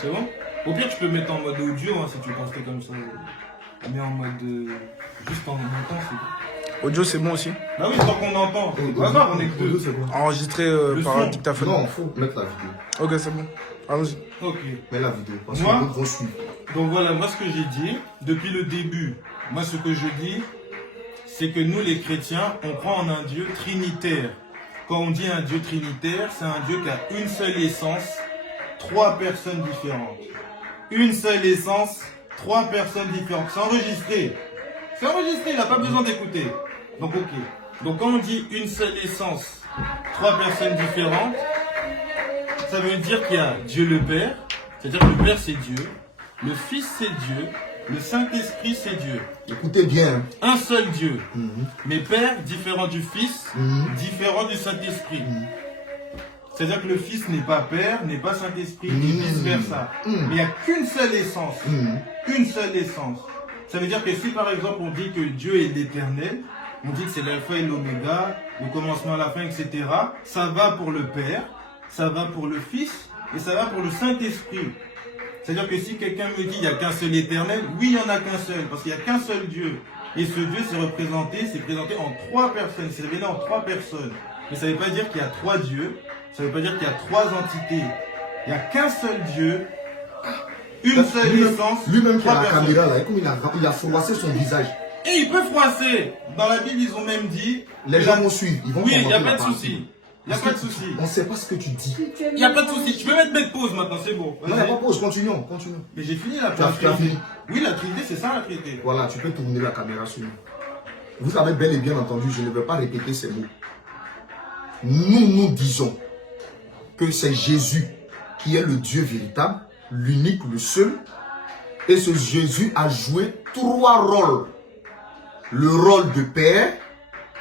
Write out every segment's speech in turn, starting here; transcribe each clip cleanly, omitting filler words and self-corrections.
C'est bon? Au pire, tu peux mettre en mode audio hein, si tu penses que comme ça. Mais en mode. Juste en montant, c'est bon. Audio, c'est bon aussi. Bah oui, tant qu'on entend. D'accord, on est que deux. Enregistré par un dictaphone. Non, il faut mettre la vidéo. Ok, c'est bon. Allons-y. Ok. Mets la vidéo. Parce Moi, que nous vont suivre. Donc voilà, moi ce que j'ai dit, depuis le début, moi ce que je dis, c'est que nous les chrétiens, on croit en un Dieu trinitaire. Quand on dit un Dieu trinitaire, c'est un Dieu qui a une seule essence, trois personnes différentes. Une seule essence, trois personnes différentes. C'est enregistré. C'est enregistré, il n'a pas besoin d'écouter. Donc ok. Donc quand on dit une seule essence, trois personnes différentes, ça veut dire qu'il y a Dieu le Père, c'est-à-dire que le Père c'est Dieu, le Fils c'est Dieu, le Saint-Esprit c'est Dieu. Écoutez bien. Un seul Dieu. Mais Père différent du Fils, différent du Saint-Esprit. C'est-à-dire que le Fils n'est pas Père, n'est pas Saint-Esprit, et vice-versa. Mais il n'y a qu'une seule essence. Une seule essence. Ça veut dire que si par exemple on dit que Dieu est l'éternel, on dit que c'est l'alpha et l'oméga, le commencement à la fin, etc. Ça va pour le Père, ça va pour le Fils, et ça va pour le Saint-Esprit. C'est-à-dire que si quelqu'un me dit qu'il n'y a qu'un seul éternel, oui, il n'y en a qu'un seul, parce qu'il n'y a qu'un seul Dieu. Et ce Dieu c'est présenté en trois personnes, c'est révélé en trois personnes. Mais ça ne veut pas dire qu'il y a trois dieux, ça ne veut pas dire qu'il y a trois entités. Il n'y a qu'un seul Dieu, une seule essence, Lui-même qui a trois la personnes. caméra là, comme il a froissé son visage. Et il peut froisser. Dans la Bible, ils ont même dit... Les gens vont suivre, ils vont Oui, il n'y a commenter pas la de partie. souci. Il n'y a pas de souci. On ne sait pas ce que tu dis. Il n'y a pas de souci. Tu peux mettre pause maintenant, c'est bon. Non, il n'y a pas de pause, continuons, continuons. Mais j'ai fini la Tu as fini. Oui, la Trinité, c'est ça la Trinité. Voilà, tu peux tourner la caméra sur nous. Vous avez bel et bien entendu, je ne vais pas répéter ces mots. Nous disons que c'est Jésus qui est le Dieu véritable, l'unique, le seul. Et ce Jésus a joué trois rôles. Le rôle de Père,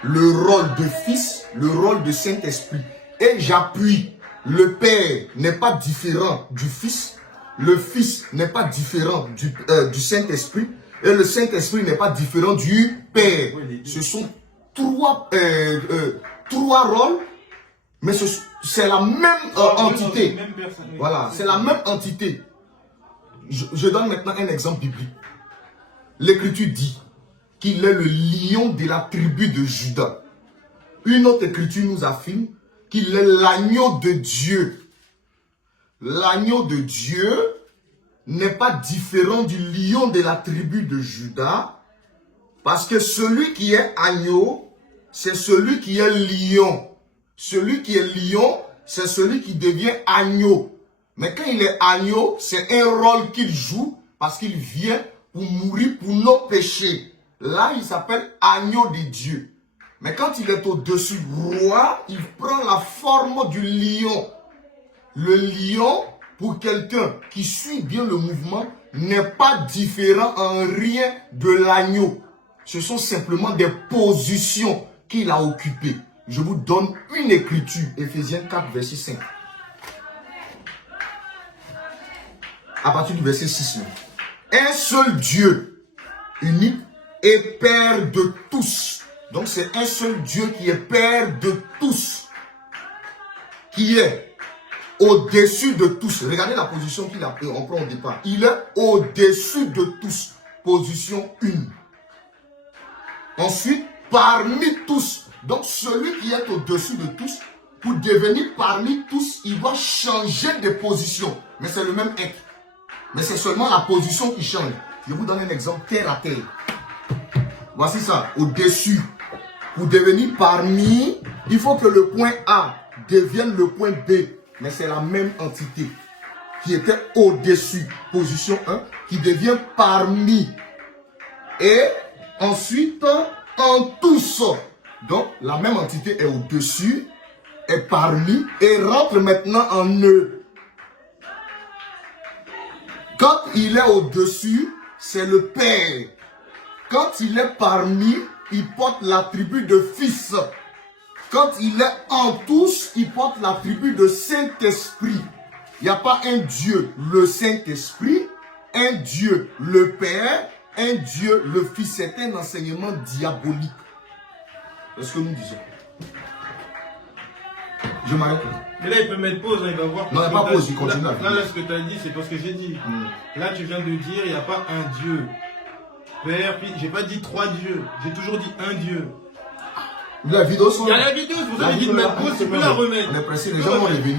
le rôle de Fils, le rôle de Saint-Esprit. Et j'appuie, le Père n'est pas différent du Fils, le Fils n'est pas différent du Saint-Esprit, et le Saint-Esprit n'est pas différent du Père. Ce sont trois rôles, mais c'est la même entité. Voilà, c'est la même entité. Je donne maintenant un exemple biblique. L'Écriture dit qu'il est le lion de la tribu de Juda. Une autre écriture nous affirme qu'il est l'agneau de Dieu. L'agneau de Dieu n'est pas différent du lion de la tribu de Juda, parce que celui qui est agneau, c'est celui qui est lion. Celui qui est lion, c'est celui qui devient agneau. Mais quand il est agneau, c'est un rôle qu'il joue parce qu'il vient pour mourir pour nos péchés. Là, il s'appelle agneau de Dieu. Mais quand il est au-dessus roi, il prend la forme du lion. Le lion, pour quelqu'un qui suit bien le mouvement, n'est pas différent en rien de l'agneau. Ce sont simplement des positions qu'il a occupées. Je vous donne une écriture, Éphésiens 4, verset 5. À partir du verset 6. Un seul Dieu, unique, et Père de tous. Donc c'est un seul Dieu qui est Père de tous. Qui est au-dessus de tous. Regardez la position qu'il a pris, on prend au départ. Il est au-dessus de tous. Position 1. Ensuite, parmi tous. Donc celui qui est au-dessus de tous, pour devenir parmi tous, il doit changer de position. Mais c'est le même être. Mais c'est seulement la position qui change. Je vous donne un exemple terre à terre. Voici ça, au-dessus. Pour devenir parmi, il faut que le point A devienne le point B. Mais c'est la même entité qui était au-dessus. Position 1, qui devient parmi. Et ensuite, en tous. Donc, la même entité est au-dessus, est parmi et rentre maintenant en eux. Quand il est au-dessus, c'est le Père. Quand il est parmi, il porte l'attribut de Fils. Quand il est en tous, il porte l'attribut de Saint-Esprit. Il n'y a pas un Dieu, le Saint-Esprit, un Dieu, le Père, un Dieu, le Fils. C'est un enseignement diabolique. C'est ce que nous disons. Je m'arrête. Mais là, il peut mettre pause, hein, il va voir. Non, il n'y a pas pause, il continue la vidéo. Là, ce que tu as dit, c'est pas ce que j'ai dit. Là, tu viens de dire, il n'y a pas un Dieu. Père, puis j'ai pas dit 3 dieux. J'ai toujours dit un Dieu. La vidéo sont Il y a la vidéo, c'est pour ça que j'ai dit de mettre pause, tu peux la remettre. On est pressé, les gens vont revenir.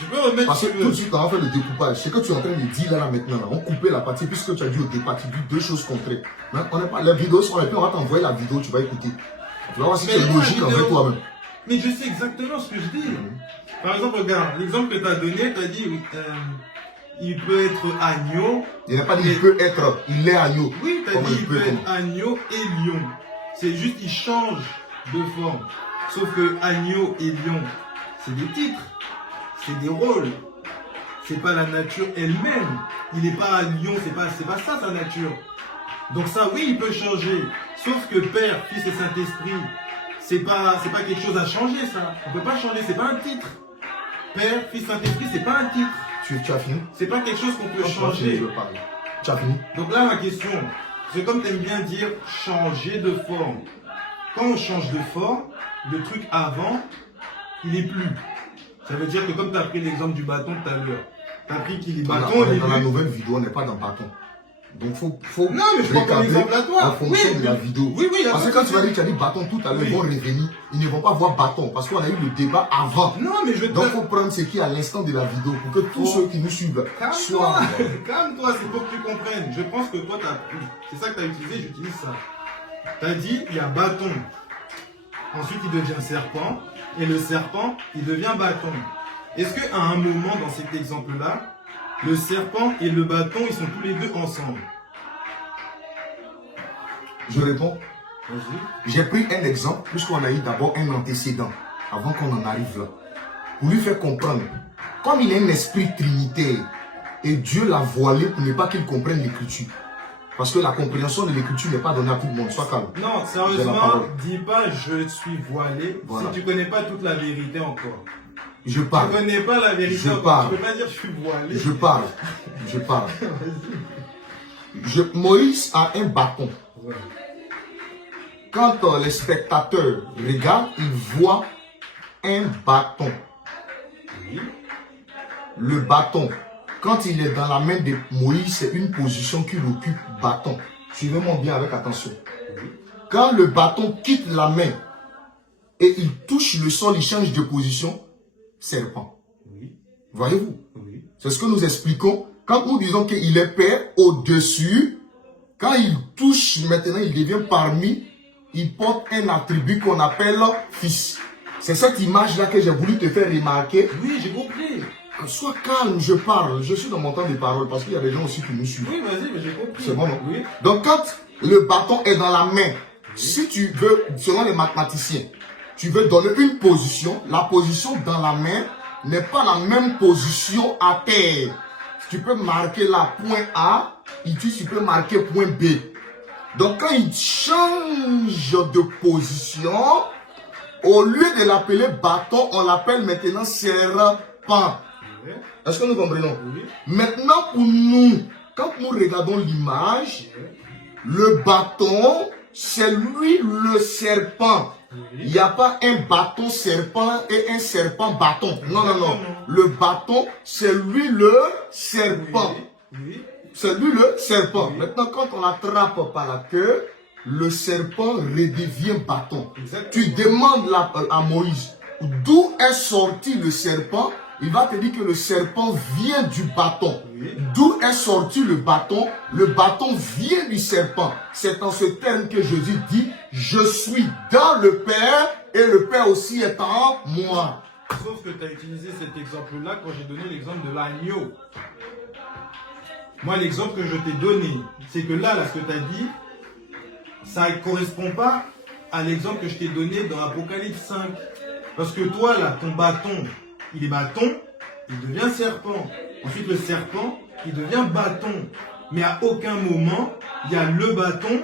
Tu peux remettre Parce si que tu tout veux. de suite, on va faire le découpage. Ce que tu es en train de dire là maintenant, on coupait la partie, puisque tu as dit au départ, tu dis deux choses contraires. Mais on n'est pas, la vidéo sont là, puis on va t'envoyer la vidéo, tu vas écouter. Tu vas voir si Mais c'est la logique vidéo- envers toi-même. Mais je sais exactement ce que je dis. Par exemple, regarde, l'exemple que tu as donné, tu as dit il peut être agneau. Il n'a pas dit il peut être, il est agneau. Oui, tu as Comment dit il il peut peut être être agneau et lion. C'est juste qu'il change de forme. Sauf que agneau et lion, c'est des titres, c'est des rôles. C'est pas la nature elle-même. Il n'est pas un lion, c'est pas ça sa nature. Donc ça, oui, il peut changer. Sauf que Père, Fils et Saint-Esprit, c'est pas quelque chose à changer, ça. On peut pas changer, c'est pas un titre. Père, Fils, Saint-Esprit, c'est pas un titre. Tu as fini? C'est pas quelque chose qu'on peut Je changer. veux parler. Tu as fini? Donc là, ma question, c'est comme tu aimes bien dire changer de forme. Quand on change de forme, le truc avant, il n'est plus. Ça veut dire que comme tu as pris l'exemple du bâton tout à l'heure, tu as pris qu'il est bâton, On il est est dans la plus. nouvelle vidéo, on n'est pas dans bâton. Donc faut Non, mais je prends ton recadrer exemple à toi. en fonction Oui, de la oui. vidéo. Oui, oui, Parce que quand tu as dit bâton tout à l'heure, Oui. ils vont revenir. Ils ne vont pas voir bâton parce qu'on a eu le débat avant. Non, mais je vais te Donc il faut prendre ce qui est à l'instant de la vidéo pour que tous ceux qui nous suivent Calme-toi, soient... calme-toi, c'est pour que tu comprennes. Je pense que toi, tu as pris. C'est ça que tu as utilisé, j'utilise ça. Tu as dit, il y a bâton. Ensuite, il devient serpent. Et le serpent, il devient bâton. Est-ce qu'à un moment, dans cet exemple-là, le serpent et le bâton, ils sont tous les deux ensemble? Je réponds. Vas-y. J'ai pris un exemple puisqu'on a eu d'abord un antécédent avant qu'on en arrive là. Pour lui faire comprendre, comme il est un esprit trinitaire et Dieu l'a voilé pour ne pas qu'il comprenne l'écriture. Parce que la compréhension de l'écriture n'est pas donnée à tout le monde. Sois calme. Non, J'ai la sérieusement, parole. dis pas je suis voilé Voilà. si tu connais pas toute la vérité encore. Je Tu parle. connais pas la vérité Je encore. parle. Tu peux pas dire je suis voilé. Je parle. Je parle. Vas-y. Moïse a un bâton. Ouais. Quand les spectateurs regardent, ils voient un bâton. Oui. Le bâton, quand il est dans la main de Moïse, c'est une position qu'il occupe, bâton. Suivez-moi bien avec attention. Quand le bâton quitte la main et il touche le sol, il change de position, serpent. Oui. Voyez-vous? Oui. C'est ce que nous expliquons. Quand nous disons qu'il est père au-dessus, quand il touche, maintenant il devient parmi, il porte un attribut qu'on appelle fils. C'est cette image-là que j'ai voulu te faire remarquer. Oui, j'ai compris. Sois calme, je parle. Je suis dans mon temps de parole parce qu'il y a des gens aussi qui nous suivent. Oui, vas-y, mais j'ai compris. C'est bon, non? Oui. Donc quand le bâton est dans la main, si tu veux, selon les mathématiciens, tu veux donner une position, la position dans la main n'est pas la même position à terre. Tu peux marquer là point A, ici tu peux marquer point B. Donc quand il change de position, au lieu de l'appeler bâton, on l'appelle maintenant serpent. Oui. Est-ce que nous comprenons? Oui. Maintenant pour nous, quand nous regardons l'image, le bâton, c'est lui le serpent. Il n'y a pas un bâton serpent et un serpent bâton. Non, non, non. Le bâton, c'est lui le serpent. Oui. Oui. C'est lui le serpent. Oui. Maintenant, quand on l'attrape par la queue, le serpent redevient bâton. Exactement. Tu demandes à Moïse d'où est sorti le serpent. Il va te dire que le serpent vient du bâton. Oui. D'où est sorti le bâton? Le bâton vient du serpent. C'est en ce terme que Jésus dit, je suis dans le Père et le Père aussi est en moi. Sauf que tu as utilisé cet exemple-là quand j'ai donné l'exemple de l'agneau. Moi, l'exemple que je t'ai donné, c'est que là, ce que tu as dit, ça ne correspond pas à l'exemple que je t'ai donné dans Apocalypse 5. Parce que toi, là, ton bâton, il est bâton, il devient serpent. Ensuite, le serpent, il devient bâton. Mais à aucun moment, il y a le bâton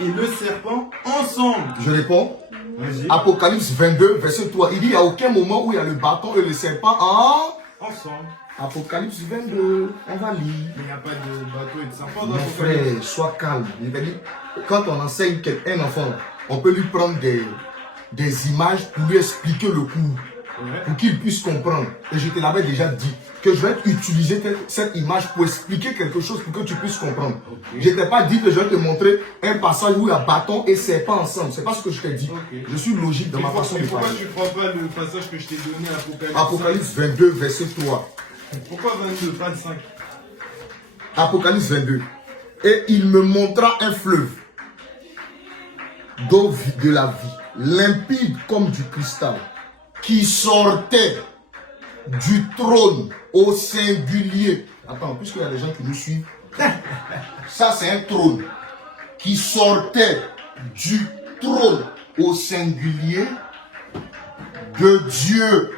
et le serpent ensemble. Je réponds. Vas-y. Apocalypse 22, verset 3. Il dit, il n'y a aucun moment où il y a le bâton et le serpent en... Ensemble. Apocalypse 22, on va lire. Mais il n'y a pas de bateau et de serpent dans Mon Apocalypse. frère, sois calme. Il va dire, quand on enseigne un enfant, on peut lui prendre des images pour lui expliquer le cours. pour qu'ils puissent comprendre. Et je te l'avais déjà dit, que je vais utiliser cette image pour expliquer quelque chose pour que tu puisses comprendre. Je ne t'ai pas dit que je vais te montrer un passage où il y a bâton et serpent ensemble. C'est pas ce que je t'ai dit. Je suis logique dans ma façon de parler. Pourquoi tu ne prends pas le passage que je t'ai donné, Apocalypse? Apocalypse 22, verset 3. Pourquoi 22, pas 5? Apocalypse 22. Et il me montra un fleuve d'eau de la vie, limpide comme du cristal, qui sortait du trône au singulier. Attends, puisqu'il y a des gens qui nous suivent, ça c'est un trône qui sortait du trône au singulier de Dieu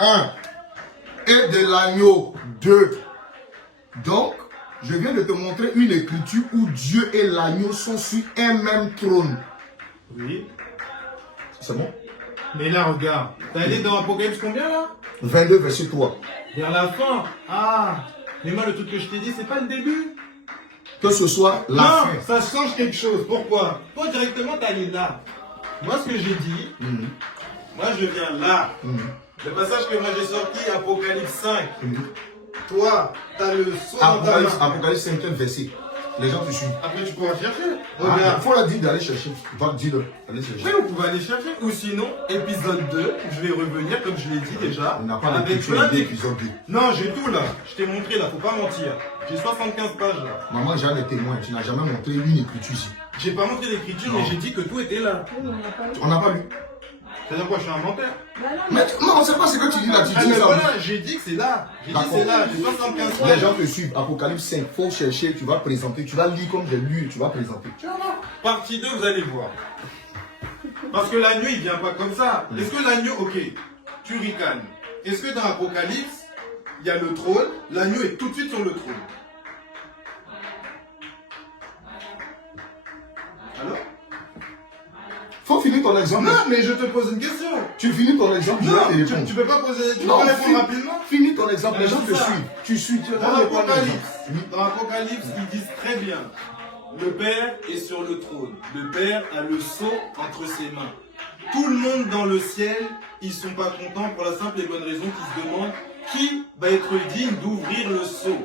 1 et de l'agneau 2. Donc, je viens de te montrer une écriture où Dieu et l'agneau sont sur un même trône. Oui. C'est bon? Mais là, regarde. T'es allé dans Apocalypse combien là? 22, verset 3. Vers la fin. Ah. Mais moi, le truc que je t'ai dit, c'est pas le début. Que ce soit la non, fin. ça change quelque chose. Pourquoi? Toi, directement, t'es allé là. Moi, ce que j'ai dit, moi, je viens là. Le passage que moi j'ai sorti, Apocalypse 5. Toi, t'as le saut dans ta main. Apocalypse 5, verset. Les gens te suivent. Après, tu pourras chercher. Il faut leur dire d'aller chercher. Dis-le. Allez chercher. Oui, vous pouvez aller chercher. Ou sinon, épisode 2, je vais revenir, comme je l'ai dit déjà. On n'a pas avec d'écriture plein d'épisode 2. Non, j'ai tout là. Je t'ai montré là, faut pas mentir. J'ai 75 pages là. Maman, j'ai des témoins. Tu n'as jamais montré une écriture ici. J'ai pas montré l'écriture, mais j'ai dit que tout était là. On n'a pas lu. C'est-à-dire quoi, je suis un menteur? Mais non, c'est pas ce que tu dis là. Tu Ah, dis mais ça. voilà, j'ai dit que c'est là. J'ai dit c'est là, j'ai 75 Les pages. gens te suivent. Apocalypse 5, faut chercher, tu vas présenter. Tu vas lire comme j'ai lu et tu vas présenter. Tu vas voir. Partie 2, vous allez voir. Parce que l'agneau, il vient pas comme ça. Est-ce que l'agneau, ok, tu ricanes. Est-ce que dans Apocalypse, il y a le trône, l'agneau est tout de suite sur le trône? Alors? Faut finir ton exemple. Non, mais je te pose une question. Tu finis ton exemple, je Non, vais te répondre. tu peux pas poser, tu Non, peux pas répondre rapidement. Finis ton exemple, les gens te C'est ça. suivent. Tu suis, tu Dans l'Apocalypse, ils disent très bien, le Père est sur le trône. Le Père a le sceau entre ses mains. Tout le monde dans le ciel, ils sont pas contents pour la simple et bonne raison qu'ils se demandent qui va être digne d'ouvrir le sceau.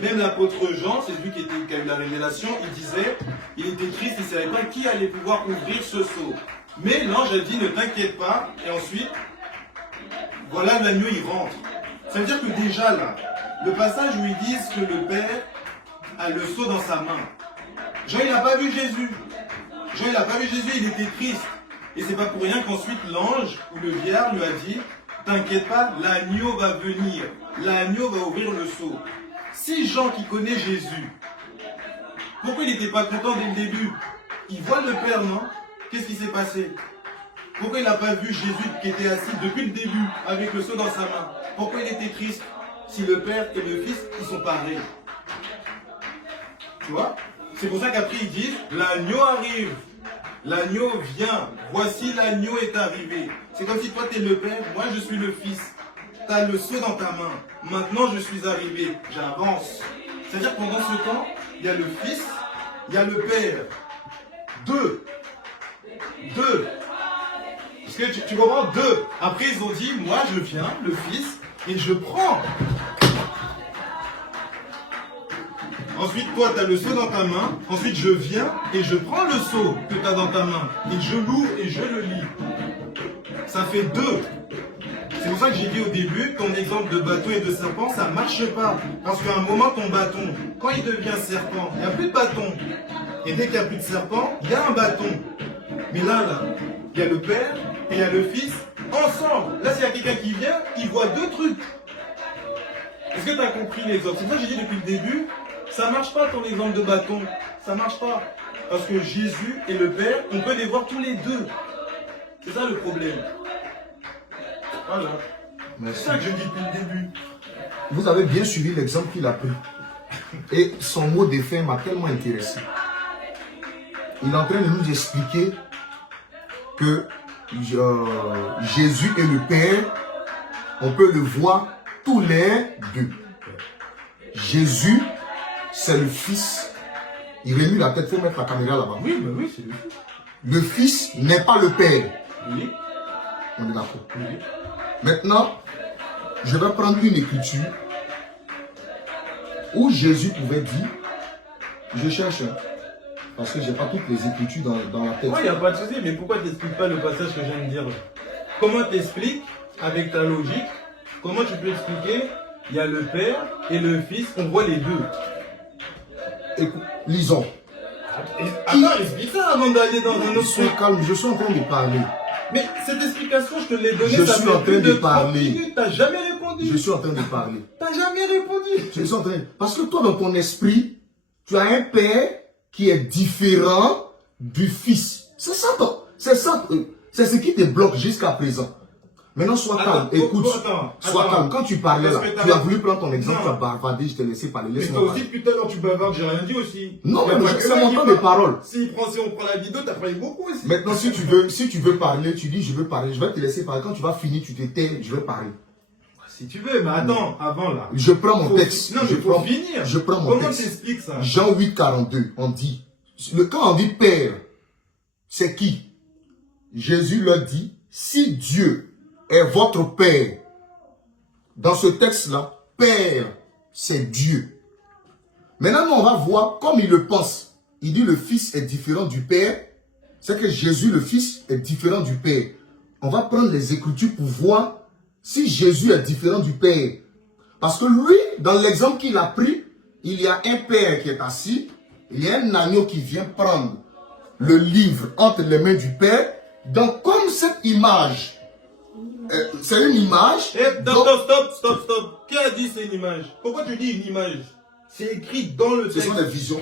Même l'apôtre Jean, c'est lui qui a eu la révélation, il disait, il était triste, il ne savait pas qui allait pouvoir ouvrir ce sceau. Mais l'ange a dit, ne t'inquiète pas, et ensuite, voilà l'agneau, il rentre. Ça veut dire que déjà là, le passage où ils disent que le Père a le sceau dans sa main, Jean il n'a pas vu Jésus. Jean il n'a pas vu Jésus, il était triste. Et c'est pas pour rien qu'ensuite l'ange ou le vieillard lui a dit, t'inquiète pas, l'agneau va venir, l'agneau va ouvrir le sceau. Si Jean qui connaît Jésus, pourquoi il n'était pas content dès le début? Il voit le Père, non? Qu'est-ce qui s'est passé? Pourquoi il n'a pas vu Jésus qui était assis depuis le début avec le sceau dans sa main? Pourquoi il était triste? Si le Père et le Fils, ils sont pareils. Tu vois? C'est pour ça qu'après ils disent, l'agneau arrive. L'agneau vient. Voici l'agneau est arrivé. C'est comme si toi tu es le Père, moi je suis le Fils. Tu as le sceau dans ta main. Maintenant je suis arrivé. J'avance. C'est-à-dire que pendant ce temps, il y a le Fils, il y a le Père. Deux. Parce que tu comprends? Deux. Après ils ont dit, moi je viens, le Fils, et je prends. Ensuite, toi, tu as le seau dans ta main. Ensuite, je viens et je prends le seau que tu as dans ta main. Et je l'ouvre et je le lis. Ça fait deux. C'est pour ça que j'ai dit au début, ton exemple de bâton et de serpent, ça ne marche pas. Parce qu'à un moment, ton bâton, quand il devient serpent, il n'y a plus de bâton. Et dès qu'il n'y a plus de serpent, il y a un bâton. Mais là, il y a le Père et il y a le Fils ensemble. Là, s'il y a quelqu'un qui vient, il voit deux trucs. Est-ce que tu as compris l'exemple? C'est pour ça que j'ai dit depuis le début, ça marche pas ton exemple de bâton. Ça marche pas. Parce que Jésus et le Père, on peut les voir tous les deux. C'est ça le problème. Voilà. C'est ça que je dis depuis le début. Vous avez bien suivi l'exemple qu'il a pris. Et son mot de fin m'a tellement intéressé. Il est en train de nous expliquer que Jésus et le Père, on peut le voir tous les deux. Jésus, c'est le Fils. Il remue la tête, il faut mettre la caméra là-bas. Oui, mais oui, c'est le Fils. Le Fils n'est pas le Père. Oui. On est d'accord. Oui. Maintenant, je vais prendre une écriture où Jésus pouvait dire, je cherche, parce que je n'ai pas toutes les écritures dans la tête. Oui, il n'y a pas de souci, mais pourquoi tu n'expliques pas le passage que je viens de dire là? Comment tu expliques, avec ta logique, comment tu peux expliquer, il y a le Père et le Fils, on voit les deux. Écoute, lisons. Attends, explique ça avant d'aller dans un autre Sois truc. calme, je suis en train de parler. Mais cette explication, je te l'ai donnée, Je ça suis fait en train plus de de 30 parler. minutes, t'as jamais répondu. Je suis en train de parler. T'as jamais répondu. Je suis en train. Parce que toi, dans ton esprit, tu as un père qui est différent du fils. C'est ça, c'est ça. C'est ce qui te bloque jusqu'à présent. Maintenant, sois calme. Écoute, sois calme. Quand tu parlais là, tu as voulu prendre ton exemple, tu as bavardé, je t'ai laissé parler. Mais toi aussi, depuis tout à l'heure, tu bavardes, j'ai rien dit aussi. Non, mais c'est mon temps de parole. Si on prend la vidéo, t'as parlé beaucoup aussi. Maintenant, si tu veux parler, tu dis je veux parler, je vais te laisser parler. Quand tu vas finir, tu te tais, je vais parler. Si tu veux, mais attends, avant là. Je prends mon texte. Non, mais faut finir. Je prends mon Comment texte. t'expliques ça? Jean 8, 42, on dit, quand on dit Père, c'est qui? Jésus leur dit, si Dieu est votre Père, dans ce texte-là, Père, c'est Dieu. Maintenant, on va voir comme il le pense. Il dit le Fils est différent du Père. C'est que Jésus, le Fils, est différent du Père. On va prendre les Écritures pour voir si Jésus est différent du Père. Parce que lui, dans l'exemple qu'il a pris, il y a un Père qui est assis, il y a un agneau qui vient prendre le livre entre les mains du Père. Donc, comme cette image, c'est une image. Stop. Qui a dit c'est une image? Pourquoi tu dis une image? C'est écrit dans le texte. Ce sont des visions.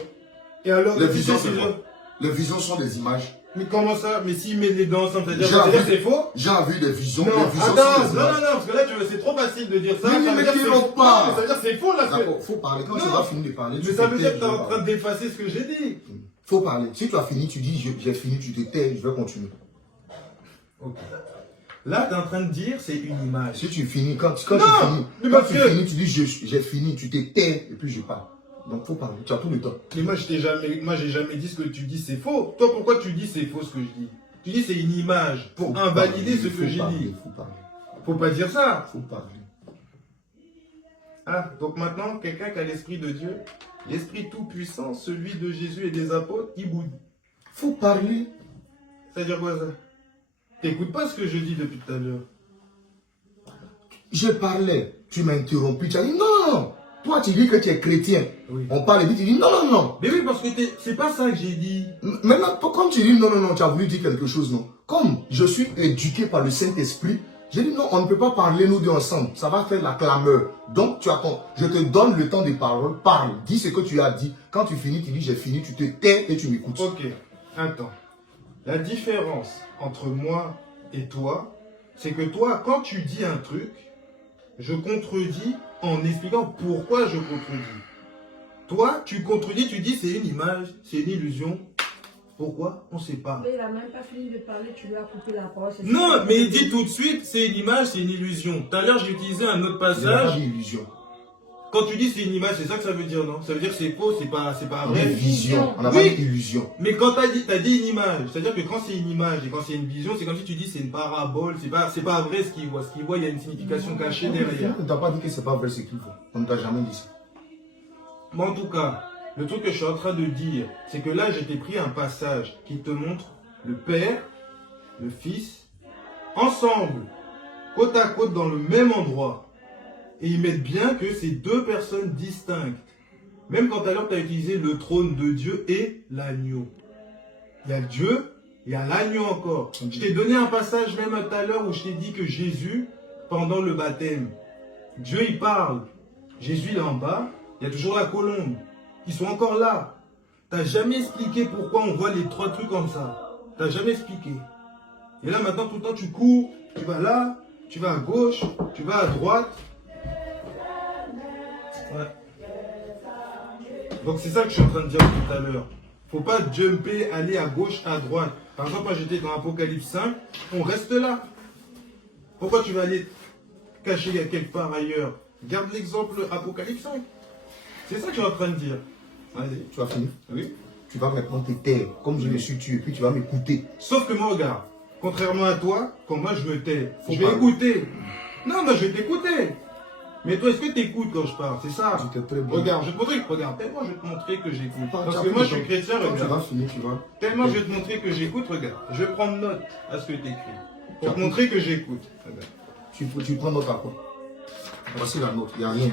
Et alors, Les visions, c'est quoi? Les visions sont des images. Mais comment ça? Mais s'il met les deux ensemble, J'ai c'est-à-dire que c'est faux? J'ai vu des visions. Non, Les visions attends, sont des non, images. parce que là, c'est trop facile de dire ça. Mais Ça veut dire que tu c'est n'en faux. pas. Non, mais ça veut dire que c'est faux là. D'accord, faut parler. Quand tu vas finir de parler, Mais ça veut dire que tu es en train d'effacer ce que j'ai dit. Faut parler. Si tu as fini, tu dis j'ai fini, tu te tais, je vais continuer. Ok. Là, tu es en train de dire c'est une image. Si tu finis, quand tu finis, tu dis j'ai fini, tu te tais et puis je parle. Donc faut parler, tu as tout le temps. Mais moi, j'ai jamais dit ce que tu dis, c'est faux. Toi, pourquoi tu dis c'est faux ce que je dis? Tu dis c'est une image pour invalider ce que j'ai dit. Faut parler. Faut pas dire ça. Faut parler. Ah, donc maintenant, quelqu'un qui a l'esprit de Dieu, l'esprit tout-puissant, celui de Jésus et des apôtres, il boude. Faut parler. C'est-à-dire quoi ça? T'écoutes pas ce que je dis depuis tout à l'heure. Je parlais, tu m'as interrompu, tu as dit non. Toi, tu dis que tu es chrétien. Oui. On parle et tu dis non. Mais oui, parce que c'est pas ça que j'ai dit. Maintenant, comme tu dis non, tu as voulu dire quelque chose, non. Comme je suis éduqué par le Saint-Esprit, j'ai dit non, on ne peut pas parler nous deux ensemble. Ça va faire la clameur. Donc, je te donne le temps de parole. Parle, dis ce que tu as dit. Quand tu finis, tu dis j'ai fini, tu te tais et tu m'écoutes. Ok, attends. La différence entre moi et toi, c'est que toi, quand tu dis un truc, je contredis en expliquant pourquoi je contredis. Toi, tu contredis, tu dis c'est une image, c'est une illusion. Pourquoi? On ne sait pas. Mais il n'a même pas fini de parler, tu lui as coupé la parole. Non, mais il dit tout de suite, c'est une image, c'est une illusion. Tout à l'heure, j'ai utilisé un autre Il n'y a passage. pas d'illusion. Quand tu dis c'est une image, c'est ça que ça veut dire, non? Ça veut dire que c'est faux, c'est pas On vrai. dit vision, on n'a Oui. pas dit illusion. Mais quand t'as dit une image, c'est-à-dire que quand c'est une image et quand c'est une vision, c'est comme si tu dis c'est une parabole, c'est pas vrai ce qu'il voit. Ce qu'il voit, il y a une signification cachée derrière. On ne t'a pas dit que c'est pas vrai ce qu'il faut. On ne t'a jamais dit ça. Mais en tout cas, le truc que je suis en train de dire, c'est que là, j'ai pris un passage qui te montre le Père, le Fils, ensemble, côte à côte dans le même endroit. Et ils mettent bien que c'est deux personnes distinctes. Même quand tout à l'heure, tu as utilisé le trône de Dieu et l'agneau. Il y a Dieu, il y a l'agneau encore. Je t'ai donné un passage même tout à l'heure où je t'ai dit que Jésus, pendant le baptême, Dieu il parle. Jésus il est en bas, il y a toujours la colombe. Ils sont encore là. Tu n'as jamais expliqué pourquoi on voit les trois trucs comme ça. Tu n'as jamais expliqué. Et là maintenant, tout le temps, tu cours, tu vas là, tu vas à gauche, tu vas à droite. Ouais. Donc c'est ça que je suis en train de dire tout à l'heure. Faut pas jumper, aller à gauche, à droite. Par exemple, quand j'étais dans Apocalypse 5, on reste là. Pourquoi tu vas aller cacher quelque part ailleurs? Garde l'exemple Apocalypse 5. C'est ça que je suis en train de dire. Vas-y. Tu as fini? Oui. Tu vas maintenant te taire, comme je me suis tué, puis tu vas m'écouter. Sauf que moi, regarde, Contrairement à toi, quand moi je me tais, Faut je vais parler. écouter. Non, non, je vais t'écouter. Mais toi, est-ce que tu écoutes quand je parle? C'est ça. J'étais très bon. Regarde, je vais te montrer, regarde, tellement je vais te montrer que j'écoute. Attends, Parce tu as que pris moi, le je suis temps. chrétien, Quand tu vas regarde. finir, tu vas. Tellement je vais te montrer que j'écoute, regarde. Je vais prendre note à ce que tu écris. Pour te montrer que j'écoute. Regarde. Tu prends note à quoi? Voici la note. Il n'y a rien.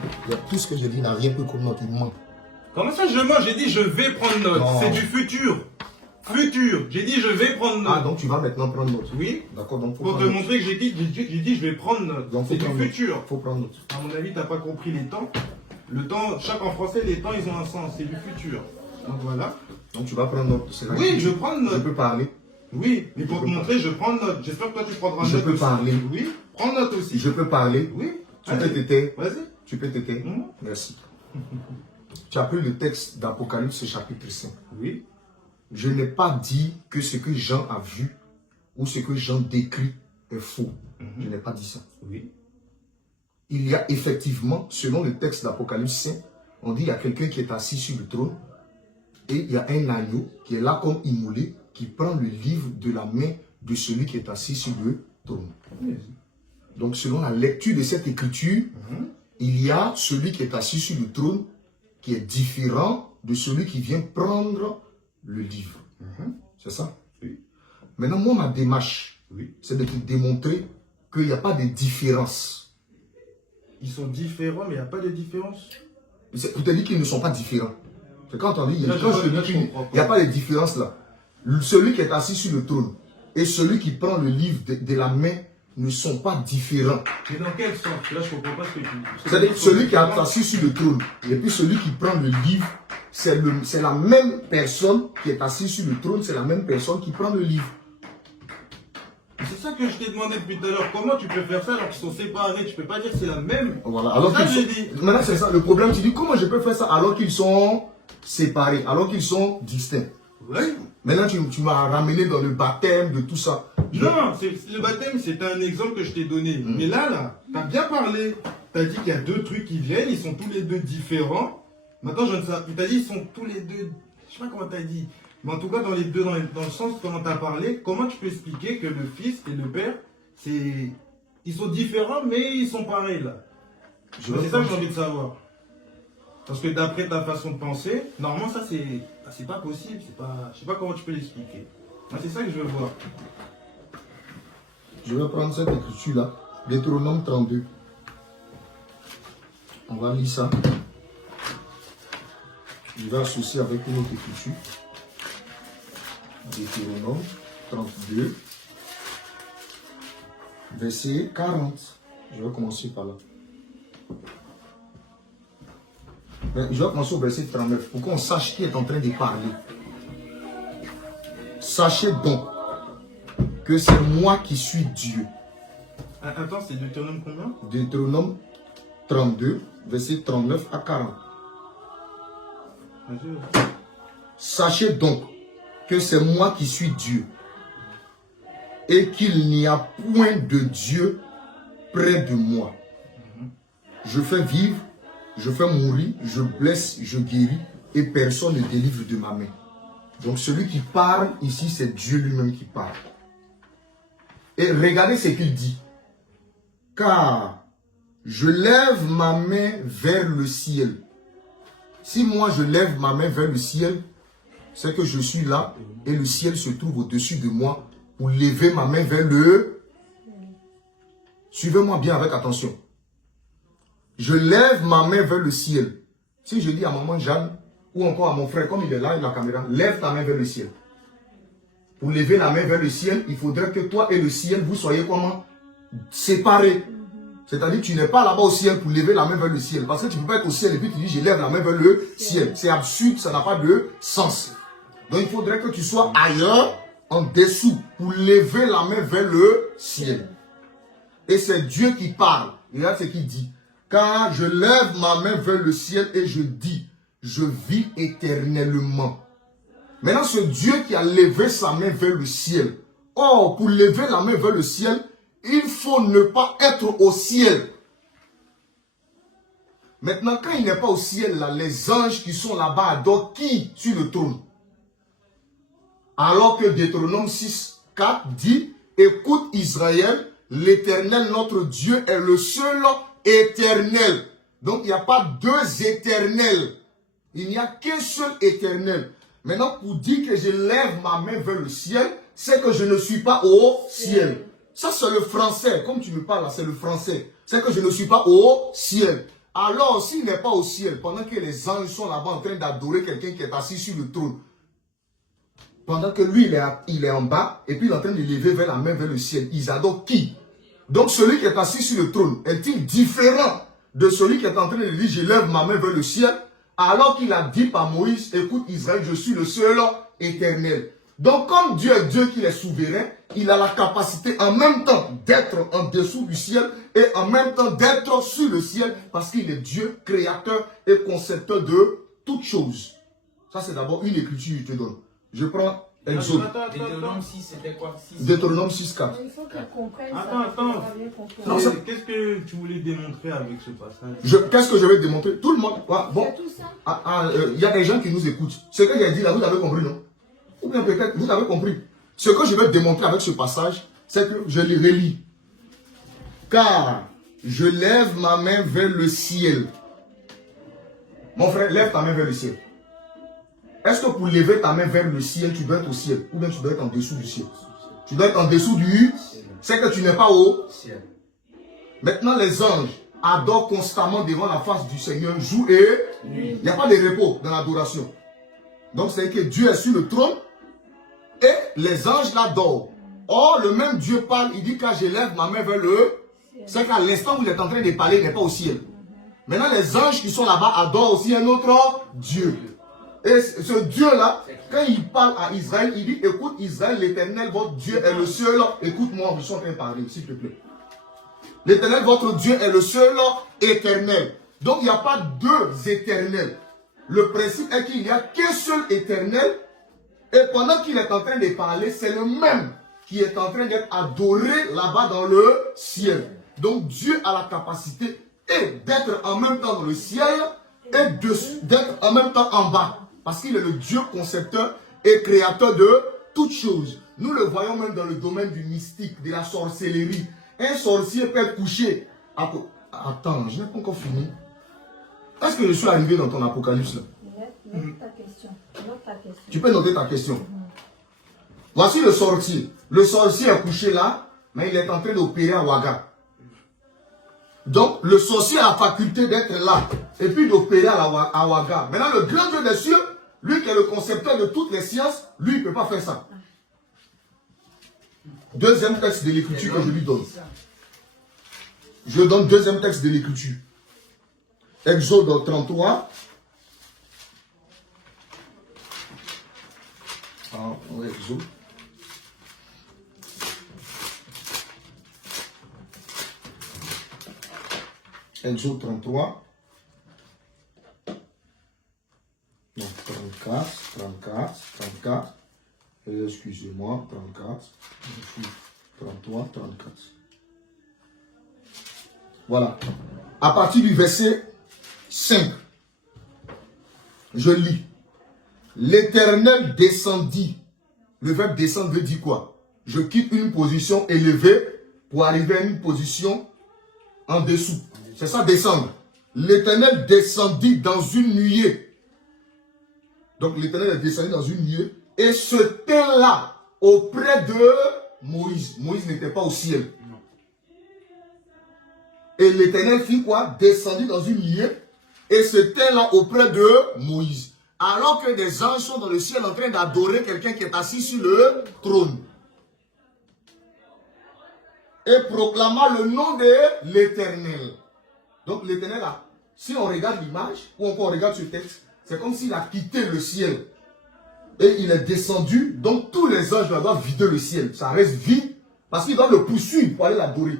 Tout ce que je dis n'a rien que comme note. Il ment. Comment ça, je mens? J'ai dit, je vais prendre note. Non. C'est du futur. Futur. J'ai dit, je vais prendre note. Ah, donc tu vas maintenant prendre note. Oui. D'accord, donc faut Pour te prendre note. montrer que j'ai dit, je vais prendre note. Donc, C'est faut du prendre note. futur. Faut prendre note. À mon avis, tu n'as pas compris les temps. Le temps, chaque en français, les temps, ils ont un sens. C'est du futur. Donc voilà. Donc tu vas prendre note. C'est là Oui, que je prends je note. peux parler. Oui, mais pour Je te peux montrer, je prends note. J'espère que toi, tu prendras Je note peux aussi. parler. Oui, prends note aussi. Je peux parler. Oui. Tu peux Allez, t'éteindre. vas-y. Tu peux t'éteindre. Mhm. Merci. Tu as pris le texte d'Apocalypse chapitre 5. Oui. Je n'ai pas dit que ce que Jean a vu ou ce que Jean décrit est faux. Je n'ai pas dit ça. Oui. Il y a effectivement, selon le texte d'Apocalypse 5, on dit qu'il y a quelqu'un qui est assis sur le trône et il y a un agneau qui est là comme immolé qui prend le livre de la main de celui qui est assis sur le trône. Oui. Donc selon la lecture de cette écriture, il y a celui qui est assis sur le trône qui est différent de celui qui vient prendre le livre. C'est ça? Oui. Maintenant, moi, ma démarche, Oui. c'est de te démontrer qu'il n'y a pas de différence. Ils sont différents, mais il n'y a pas de différence. C'est pour te dire qu'ils ne sont pas différents. C'est quand on dit, Là, quand je je te vois, dis je qu'il comprends pas. n'y a pas de différence là. Celui qui est assis sur le trône et celui qui prend le livre de la main ne sont pas différents. Mais dans quel sens? Là, je ne comprends pas ce que tu dis. Parce que C'est-à-dire les celui autres qui est sont assis sur le trône et puis celui qui prend le livre, c'est la même personne qui est assise sur le trône, c'est la même personne qui prend le livre. C'est ça que je t'ai demandé depuis tout à l'heure. Comment tu peux faire ça alors qu'ils sont séparés? Tu peux pas dire que c'est la même. Voilà. Alors Ça, qu'ils j'ai sont- dit. Maintenant, c'est ça. Le problème, tu dis comment je peux faire ça alors qu'ils sont séparés, alors qu'ils sont distincts. Oui. Maintenant, tu m'as ramené dans le baptême de tout ça. Non, le baptême, c'est un exemple que je t'ai donné. Mais là, tu as bien parlé. Tu as dit qu'il y a deux trucs qui viennent, ils sont tous les deux différents. Maintenant, je ne sais pas. Tu as dit qu'ils sont tous les deux. Je sais pas comment tu as dit. Mais en tout cas, dans les deux, dans le sens comment tu as parlé, comment tu peux expliquer que le fils et le père, ils sont différents, mais ils sont pareils là? C'est ça que j'ai envie de savoir. Parce que d'après ta façon de penser, normalement, ça, c'est pas possible. Je sais pas comment tu peux l'expliquer. Moi, c'est ça que je veux voir. Je vais prendre cette écriture-là, Deutéronome 32. On va lire ça. Je vais associer avec une autre écriture. Deutéronome 32, verset 40. Je vais commencer par là. Je vais commencer au verset 39 pour qu'on sache qui est en train de parler. Sachez donc que c'est moi qui suis Dieu. Attends, c'est Deutéronome combien? Deutéronome 32, verset 39 à 40. Vas-y. Sachez donc que c'est moi qui suis Dieu et qu'il n'y a point de Dieu près de moi. Je fais vivre, je fais mourir, je blesse, je guéris et personne ne délivre de ma main. Donc celui qui parle ici, c'est Dieu lui-même qui parle. Et regardez ce qu'il dit. Car je lève ma main vers le ciel. Si moi je lève ma main vers le ciel, c'est que je suis là et le ciel se trouve au-dessus de moi pour lever ma main vers le... Suivez-moi bien avec attention. Je lève ma main vers le ciel. Si je dis à maman Jeanne ou encore à mon frère, comme il est là, il a la caméra, lève ta main vers le ciel. Pour lever la main vers le ciel, il faudrait que toi et le ciel, vous soyez comment? Séparés. C'est-à-dire que tu n'es pas là-bas au ciel pour lever la main vers le ciel. Parce que tu ne peux pas être au ciel et puis tu dis je lève la main vers le ciel. C'est absurde, ça n'a pas de sens. Donc il faudrait que tu sois ailleurs, en dessous, pour lever la main vers le ciel. Et c'est Dieu qui parle. Regarde ce qu'il dit. Car je lève ma main vers le ciel et je dis, je vis éternellement. Maintenant, ce Dieu qui a levé sa main vers le ciel. Or, pour lever la main vers le ciel, il faut ne pas être au ciel. Maintenant, quand il n'est pas au ciel, là, les anges qui sont là-bas adorent qui sur le trône? Alors que Deutéronome 6, 4 dit écoute Israël, l'Éternel, notre Dieu, est le seul éternel. Donc, il n'y a pas deux éternels. Il n'y a qu'un seul éternel. Maintenant, pour dire que je lève ma main vers le ciel, c'est que je ne suis pas au ciel. Ça, c'est le français. Comme tu me parles là, c'est le français. C'est que je ne suis pas au ciel. Alors, s'il n'est pas au ciel, pendant que les anges sont là-bas en train d'adorer quelqu'un qui est assis sur le trône, pendant que lui, il est en bas, et puis il est en train de lever vers la main vers le ciel, ils adorent qui? Donc, celui qui est assis sur le trône, est-il différent de celui qui est en train de dire, je lève ma main vers le ciel, alors qu'il a dit par Moïse, écoute Israël, je suis le seul éternel. Donc, comme Dieu est Dieu qui est souverain, il a la capacité en même temps d'être en dessous du ciel et en même temps d'être sur le ciel parce qu'il est Dieu, créateur et concepteur de toutes choses. Ça, c'est d'abord une écriture que je te donne. Je prends Exode. Deutéronome 6, c'était quoi? Deutéronome 6, 4. Il faut qu'elle comprenne ça. Attends. Non, ça- Qu'est-ce que tu voulais démontrer avec ce passage? Qu'est-ce que je vais démontrer? Tout le monde. Bon, C'est tout ça. il y a des gens qui nous écoutent. Ce que j'ai dit là, vous avez compris, non? Ou bien peut-être vous avez compris. Ce que je vais démontrer avec ce passage, c'est que je le relis. Car je lève ma main vers le ciel. Mon frère, lève ta main vers le ciel. Est-ce que pour lever ta main vers le ciel, tu dois être au ciel? Ou bien tu dois être en dessous du ciel? Tu dois être en dessous du... C'est que tu n'es pas au ciel. Maintenant, les anges adorent constamment devant la face du Seigneur, jour et nuit. Il n'y a pas de repos dans l'adoration. Donc, c'est que Dieu est sur le trône et les anges l'adorent. Or, le même Dieu parle, il dit quand je lève ma main vers le... C'est qu'à l'instant où il est en train de parler, il n'est pas au ciel. Maintenant, les anges qui sont là-bas adorent aussi un autre Dieu. Et ce Dieu-là, quand il parle à Israël, il dit, écoute Israël, l'Éternel, votre Dieu est le seul. Écoute-moi, je suis en train de parler, s'il te plaît. L'Éternel, votre Dieu est le seul éternel. Donc, il n'y a pas deux éternels. Le principe est qu'il n'y a qu'un seul éternel. Et pendant qu'il est en train de parler, c'est le même qui est en train d'être adoré là-bas dans le ciel. Donc, Dieu a la capacité d'être en même temps dans le ciel et d'être en même temps en bas. Parce qu'il est le Dieu concepteur et créateur de toutes choses. Nous le voyons même dans le domaine du mystique, de la sorcellerie. Un sorcier peut être couché. Attends, je n'ai pas encore fini. Est-ce que je suis arrivé dans ton apocalypse là? Note ta question. Note ta question. Tu peux noter ta question. Voici le sorcier. Le sorcier est couché là, mais il est en train d'opérer à Ouaga. Donc, le sorcier a la faculté d'être là et puis d'opérer à Ouaga. Maintenant, le grand Dieu des cieux, lui qui est le concepteur de toutes les sciences, lui, il ne peut pas faire ça. Deuxième texte de l'écriture que je lui donne. Je donne deuxième texte de l'écriture. Exode 33. Exode. Exode 33. Non, 34. Excusez-moi, 34. 33, 34. Voilà. À partir du verset 5, je lis. L'Éternel descendit. Le verbe descendre veut dire quoi? Je quitte une position élevée pour arriver à une position en dessous. C'est ça, descendre. L'Éternel descendit dans une nuée. Donc l'Éternel est descendu dans une nuée et se tint là auprès de Moïse. Moïse n'était pas au ciel. Et l'Éternel fit quoi? Descendit dans une nuée et se tint là auprès de Moïse. Alors que des anges sont dans le ciel en train d'adorer quelqu'un qui est assis sur le trône. Et proclama le nom de l'Éternel. Donc l'Éternel là, si on regarde l'image, ou encore on regarde ce texte, c'est comme s'il a quitté le ciel. Et il est descendu, donc tous les anges là doivent vider le ciel. Ça reste vide, parce qu'ils doivent le poursuivre pour aller l'adorer.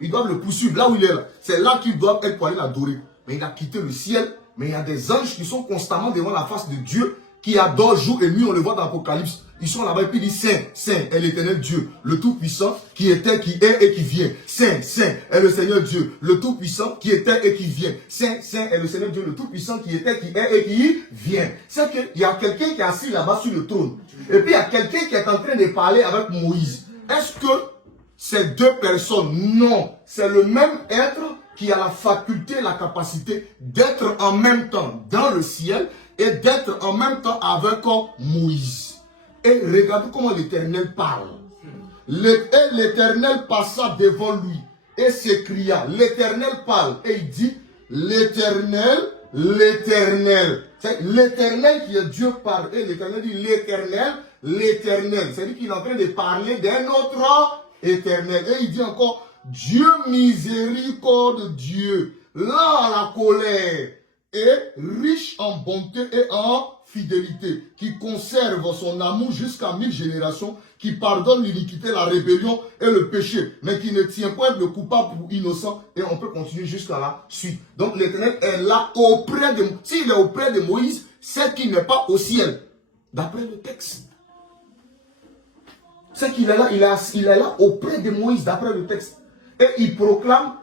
Ils doivent le poursuivre là où il est là. C'est là qu'ils doivent être pour aller l'adorer. Mais il a quitté le ciel. Mais il y a des anges qui sont constamment devant la face de Dieu, qui adorent jour et nuit. On le voit dans l'Apocalypse. Ils sont là-bas et puis ils disent Saint, Saint est l'Éternel Dieu, le Tout-Puissant, qui était, qui est et qui vient. Saint, Saint est le Seigneur Dieu, le Tout-Puissant, qui était et qui vient. Saint, Saint est le Seigneur Dieu, le Tout-Puissant, qui était, qui est et qui vient. C'est qu'il y a quelqu'un qui est assis là-bas sur le trône. Et puis il y a quelqu'un qui est en train de parler avec Moïse. est-ce que ces deux personnes? Non, c'est le même être qui a la faculté, la capacité d'être en même temps dans le ciel et d'être en même temps avec Moïse. Et regardez comment l'Éternel parle. Et l'Éternel passa devant lui et s'écria. L'Éternel parle et il dit, l'Éternel, l'Éternel. C'est l'Éternel qui est Dieu parle. Et l'Éternel dit, l'Éternel, l'Éternel. C'est-à-dire qu'il est en train de parler d'un autre Éternel. Et il dit encore, Dieu miséricorde Dieu, lent à la colère et riche en bonté et en fidélité, qui conserve son amour jusqu'à 1000 générations, qui pardonne l'iniquité, la rébellion et le péché, mais qui ne tient point le coupable pour innocent. Et on peut continuer jusqu'à la suite. Donc l'Éternel est là auprès de Moïse. S'il est auprès de Moïse, c'est qu'il n'est pas au ciel. D'après le texte. C'est qu'il est là, il est là auprès de Moïse, d'après le texte. Et il proclame,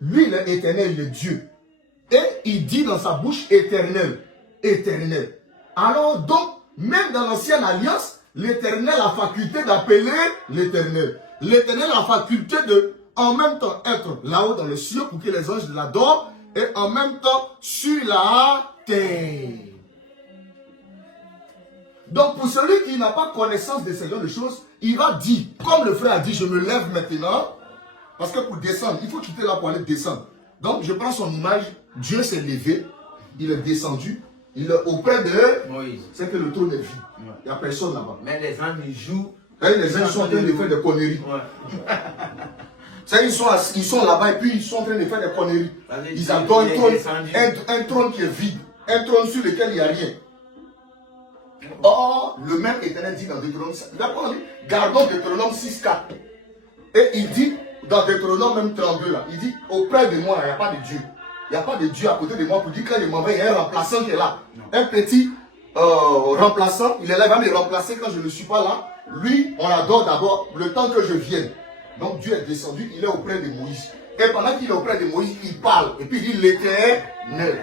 lui il est éternel, il est Dieu. Et il dit dans sa bouche éternel, éternel. Alors donc, même dans l'ancienne alliance, l'Éternel a la faculté d'appeler l'Éternel. L'Éternel a la faculté de, en même temps, être là-haut dans le ciel pour que les anges l'adorent, et en même temps, sur la terre. Donc, pour celui qui n'a pas connaissance de ces genres de choses, il va dire, comme le frère a dit, je me lève maintenant, parce que pour descendre, il faut quitter là pour aller descendre. Donc, je prends son image, Dieu s'est levé, il est descendu, il est auprès de Moïse. C'est que le trône est vide. Ouais. Il n'y a personne là-bas. Mais les anges ils jouent. Et les gens sont en train de faire des conneries. Ouais. Ils sont là-bas et puis ils sont en train de faire des conneries. Ils adorent un trône qui est vide. Un trône sur lequel il n'y a rien. Or, le même Éternel dit dans Deutéronome, gardons Deutéronome 6.4. Et il dit, dans Deutéronome même 32, là, il dit, auprès de moi, il n'y a pas de Dieu. Il n'y a pas de Dieu à côté de moi pour dire que quand je m'en vais, il y a un remplaçant qui est là. Un petit remplaçant, il est là, il va me remplacer quand je ne suis pas là. Lui, on adore d'abord le temps que je vienne. Donc Dieu est descendu, il est auprès de Moïse. Et pendant qu'il est auprès de Moïse, il parle. Et puis il dit l'Éternel.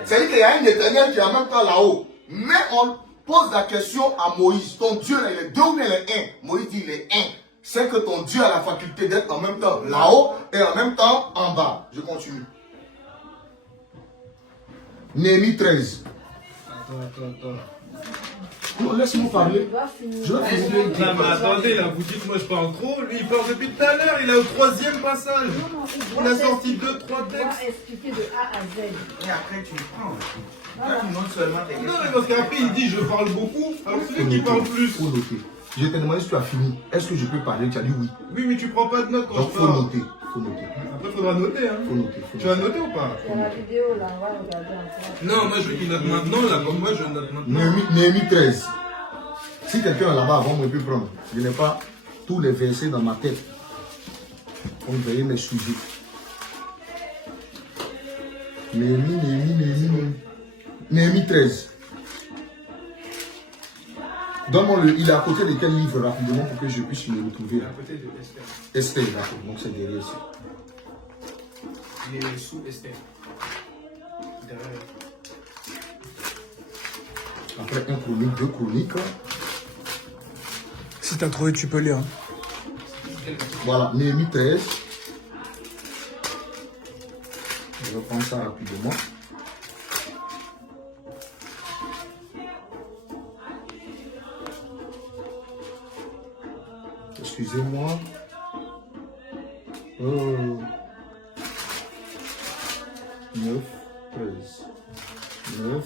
C'est-à-dire qu'il y a un Éternel qui est en même temps là-haut. Mais on pose la question à Moïse. Ton Dieu, là, il est deux ou il est un? Moïse dit il est un. C'est que ton Dieu a la faculté d'être en même temps là-haut et en même temps en bas. Je continue. Néhémie 13. Attends. Non, laisse-moi parler. Je vais finir. Non, mais attendez, là, vous dites moi je parle trop. Lui, il parle depuis tout à l'heure. Il est au 3e passage. Il a sorti 2-3 Il doit textes. expliquer de A à Z. Et après tu prends. Là tu montres seulement tes Non, mais questions. parce qu'après, il dit je parle beaucoup. Alors, celui qui parle plus. Faut noter. Je t'ai demandé si tu as fini. Est-ce que je peux parler? Tu as dit oui. Oui, mais tu prends pas de notes quand Donc je faut parle. noter. Faut noter. Après, il faudra noter. Hein. Faut noter. Tu vas noter ou pas? Il y a la vidéo là, on va regarder ensemble. Non, moi je veux qu'il note maintenant. Là, comme moi je note maintenant. Néhémie 13. Si quelqu'un est là-bas avant, moi, il peut prendre. Je n'ai pas tous les versets dans ma tête. Donc, veuillez m'excuser. Néhémie 13. Donne-moi le. Il est à côté de quel livre rapidement pour que je puisse le retrouver là. À côté de Esther. Esther, d'accord. Donc c'est derrière ça. Il est sous Esther. Derrière. Après un chronique, deux chroniques. Si t'as trouvé, tu peux lire. Hein. Voilà, Néhémie 13. Je vais prendre ça rapidement. Excusez-moi. 9, 13. 9,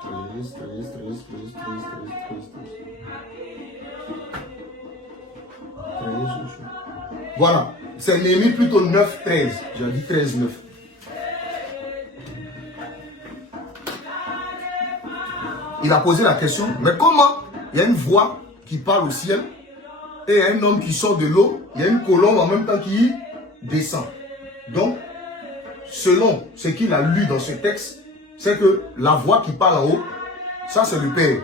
13, 13, 13, 13, 13, 13, 13. Voilà, c'est Néhémie plutôt 9, 13. J'ai dit 13, 9. Il a posé la question, mais comment il y a une voix qui parle au ciel et il y a un homme qui sort de l'eau, il y a une colombe en même temps qui descend. Donc, selon ce qu'il a lu dans ce texte, c'est que la voix qui parle en haut, ça c'est le Père.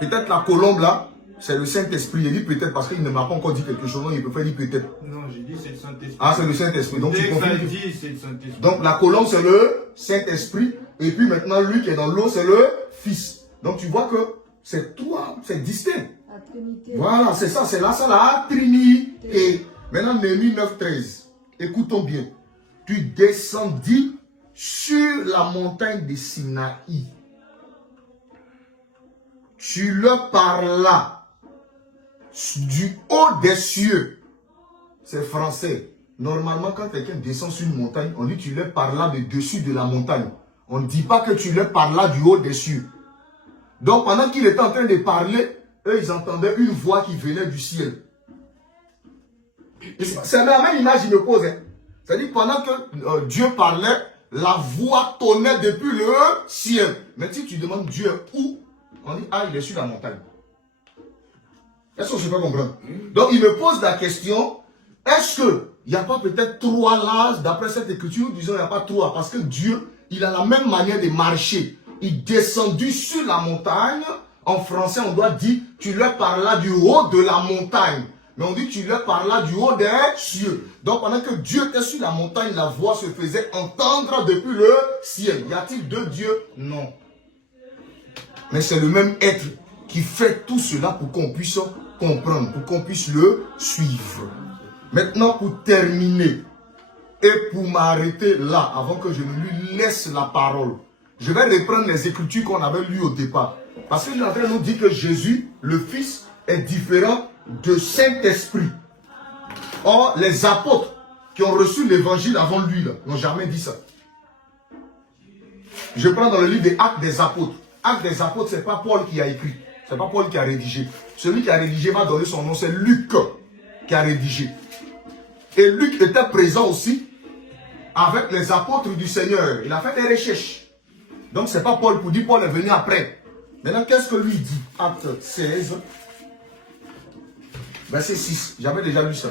Peut-être la colombe là, c'est le Saint-Esprit. Il dit peut-être parce qu'il ne m'a pas encore dit quelque chose, il peut faire dire peut-être. Non, j'ai dit c'est le Saint-Esprit. Ah, c'est le Saint-Esprit. Donc, tu Dès que ça confirmes. dit, c'est le Saint-Esprit. Donc la colombe c'est le Saint-Esprit. Et puis maintenant lui qui est dans l'eau c'est le Fils. Donc tu vois que c'est toi, c'est distinct. La Trinité. Voilà, c'est ça, c'est là, ça, la Trinité. Maintenant, Néhémie 9:13. Écoutons bien. Tu descendis sur la montagne de Sinaï. Tu leur parlas du haut des cieux. C'est français. Normalement, quand quelqu'un descend sur une montagne, on dit tu leur parlas de dessus de la montagne. On ne dit pas que tu leur parlas du haut des cieux. Donc, pendant qu'il était en train de parler, eux, ils entendaient une voix qui venait du ciel. C'est la même image qu'il me pose. Hein. C'est-à-dire, pendant que Dieu parlait, la voix tonnait depuis le ciel. Mais si tu demandes Dieu où, on dit, ah, il est sur la montagne. Est-ce que je peux comprendre? Donc, il me pose la question, est-ce qu'il n'y a pas peut-être trois là, d'après cette écriture, nous disons il n'y a pas trois, parce que Dieu, il a la même manière de marcher. Il est descendu sur la montagne. En français, on doit dire, tu leur parlas du haut de la montagne. Mais on dit, tu leur parlas du haut des cieux. Donc, pendant que Dieu était sur la montagne, la voix se faisait entendre depuis le ciel. Y a-t-il deux dieux? Non. Mais c'est le même être qui fait tout cela pour qu'on puisse comprendre, pour qu'on puisse le suivre. Maintenant, pour terminer, et pour m'arrêter là, avant que je ne lui laisse la parole, je vais reprendre les écritures qu'on avait lues au départ. Parce que l'André nous dit que Jésus, le Fils, est différent de Saint-Esprit. Or, les apôtres qui ont reçu l'évangile avant lui, n'ont jamais dit ça. Je prends dans le livre des Actes des Apôtres. Actes des Apôtres, ce n'est pas Paul qui a écrit. Ce n'est pas Paul qui a rédigé. Celui qui a rédigé va donner son nom, c'est Luc qui a rédigé. Et Luc était présent aussi avec les apôtres du Seigneur. Il a fait des recherches. Donc, ce n'est pas Paul pour dire Paul est venu après. Maintenant, qu'est-ce que lui dit? Acte 16, verset 6. J'avais déjà lu ça.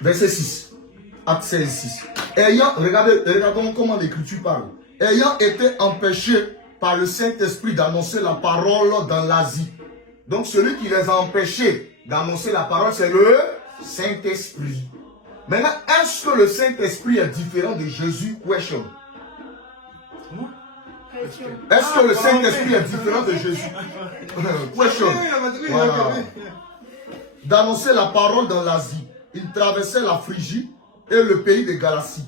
Verset 6. Acte 16, 6. Regardons comment l'Écriture parle. Ayant été empêchés par le Saint-Esprit d'annoncer la parole dans l'Asie. Donc, celui qui les a empêchés d'annoncer la parole, c'est le Saint-Esprit. Maintenant, est-ce que le Saint-Esprit est différent de Jésus? Question. Est-ce que le Saint-Esprit est différent de Jésus? Question. Voilà. D'annoncer la parole dans l'Asie. Il traversait la Phrygie et le pays de Galatie.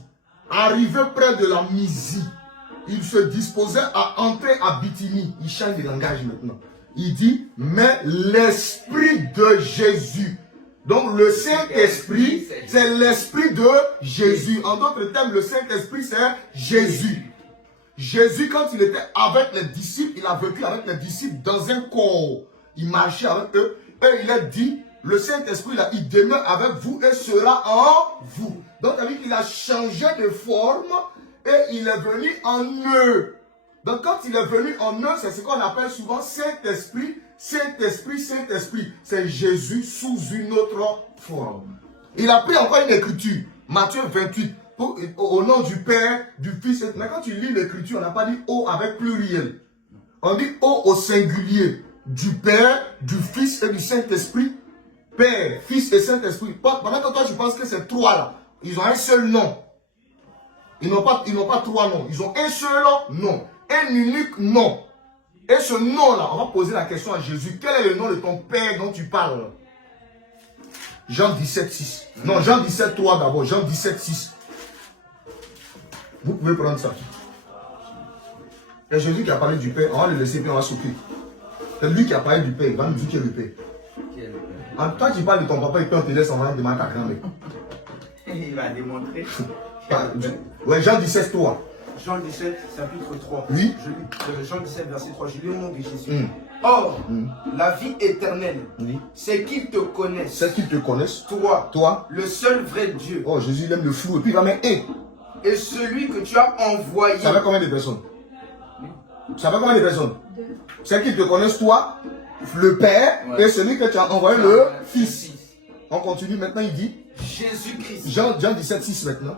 Arrivé près de la Mysie, il se disposait à entrer à Bithynie. Il change de langage maintenant. Il dit, mais l'Esprit de Jésus. Donc le Saint-Esprit, c'est l'Esprit de Jésus. En d'autres termes, le Saint-Esprit, c'est Jésus. Jésus, quand il était avec les disciples, il a vécu avec les disciples dans un corps. Il marchait avec eux. Et il a dit, le Saint-Esprit, il demeure avec vous et sera en vous. Donc, ça veut dire qu'il a changé de forme et il est venu en eux. Donc, quand il est venu en eux, c'est ce qu'on appelle souvent Saint-Esprit, Saint-Esprit, Saint-Esprit. C'est Jésus sous une autre forme. Il a pris encore une écriture, Matthieu 28, au nom du Père, du Fils. Mais quand tu lis l'écriture, on n'a pas dit « O » avec pluriel. On dit « O » au singulier, du Père, du Fils et du Saint-Esprit. Père, Fils et Saint-Esprit. Pendant que toi, tu penses que c'est trois là. Ils ont un seul nom. Ils n'ont pas trois noms. Ils ont un seul nom. Un unique nom. Et ce nom-là, on va poser la question à Jésus. Quel est le nom de ton Père dont tu parles? Jean 17, 6. Non, Jean 17, 3 d'abord. Jean 17, 6. Vous pouvez prendre ça. C'est Jésus qui a parlé du Père. On va le laisser puis on va s'occuper. C'est lui qui a parlé du Père. Il va nous dire qui est le Père. En toi, tu parles de ton papa et puis on te laisse, on va demander à ta grand-mère. Il va démontrer. Ouais, Jean 17, 3. Jean 17, chapitre 3. Oui. Jean 17, verset 3. Je lis au nom de Jésus. Or, la vie éternelle, c'est qu'ils te connaissent. C'est qu'ils te connaissent. Toi, le seul vrai Dieu. Oh, Jésus, il aime le flou. Et puis il va mettre et celui que tu as envoyé. Ça fait combien de personnes? Ça fait combien de personnes? C'est qu'ils te connaissent, toi, le Père, et celui que tu as envoyé, le Fils. On continue maintenant, il dit Jésus-Christ. Jean 17, 6 maintenant.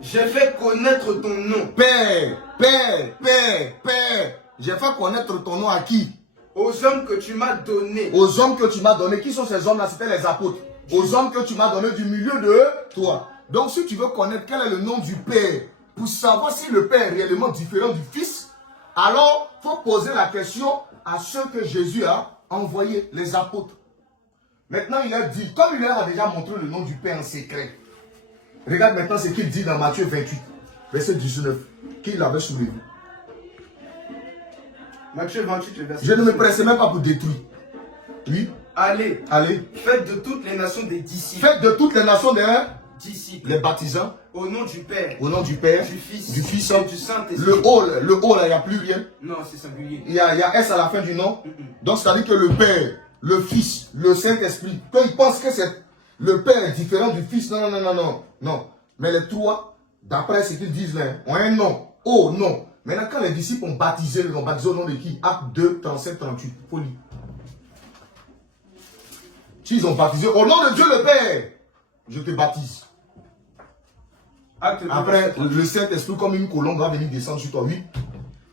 J'ai fait connaître ton nom. Père, Père, Père, Père. J'ai fait connaître ton nom à qui? Aux hommes que tu m'as donnés. Aux hommes que tu m'as donnés. Qui sont ces hommes-là? C'était les apôtres. Aux hommes que tu m'as donnés du milieu de toi. Donc si tu veux connaître quel est le nom du Père pour savoir si le Père est réellement différent du Fils, alors il faut poser la question à ceux que Jésus a envoyés, les apôtres. Maintenant, il a dit, comme il leur a déjà montré le nom du Père en secret, regarde maintenant ce qu'il dit dans Matthieu 28, verset 19, qu'il avait soulevé. Matthieu 28, le verset Je ne me 19. pressais même pas pour détruire. Oui, Allez, allez. faites de toutes les nations des disciples. Faites de toutes les nations des Disciples. les baptisants, Au nom du Père, au nom du Père, du Fils et du Saint-Esprit. Le O là, il n'y a plus rien. Non, c'est singulier. Il y a S à la fin du nom. Donc, c'est-à-dire que le Père, le Fils, le Saint-Esprit, quand ils pensent que c'est le Père est différent du Fils, non, non, non, non, non, non. Mais les trois, d'après ce qu'ils disent là, ont un nom. Oh, non. Maintenant, quand les disciples ont baptisé, ils ont baptisé au nom de qui? Acte 2, 37, 38. Folie. S'ils ont baptisé au nom de Dieu le Père, je te baptise. Acte 2, Après, le Saint-Esprit, comme une colombe, va venir descendre sur toi. Oui.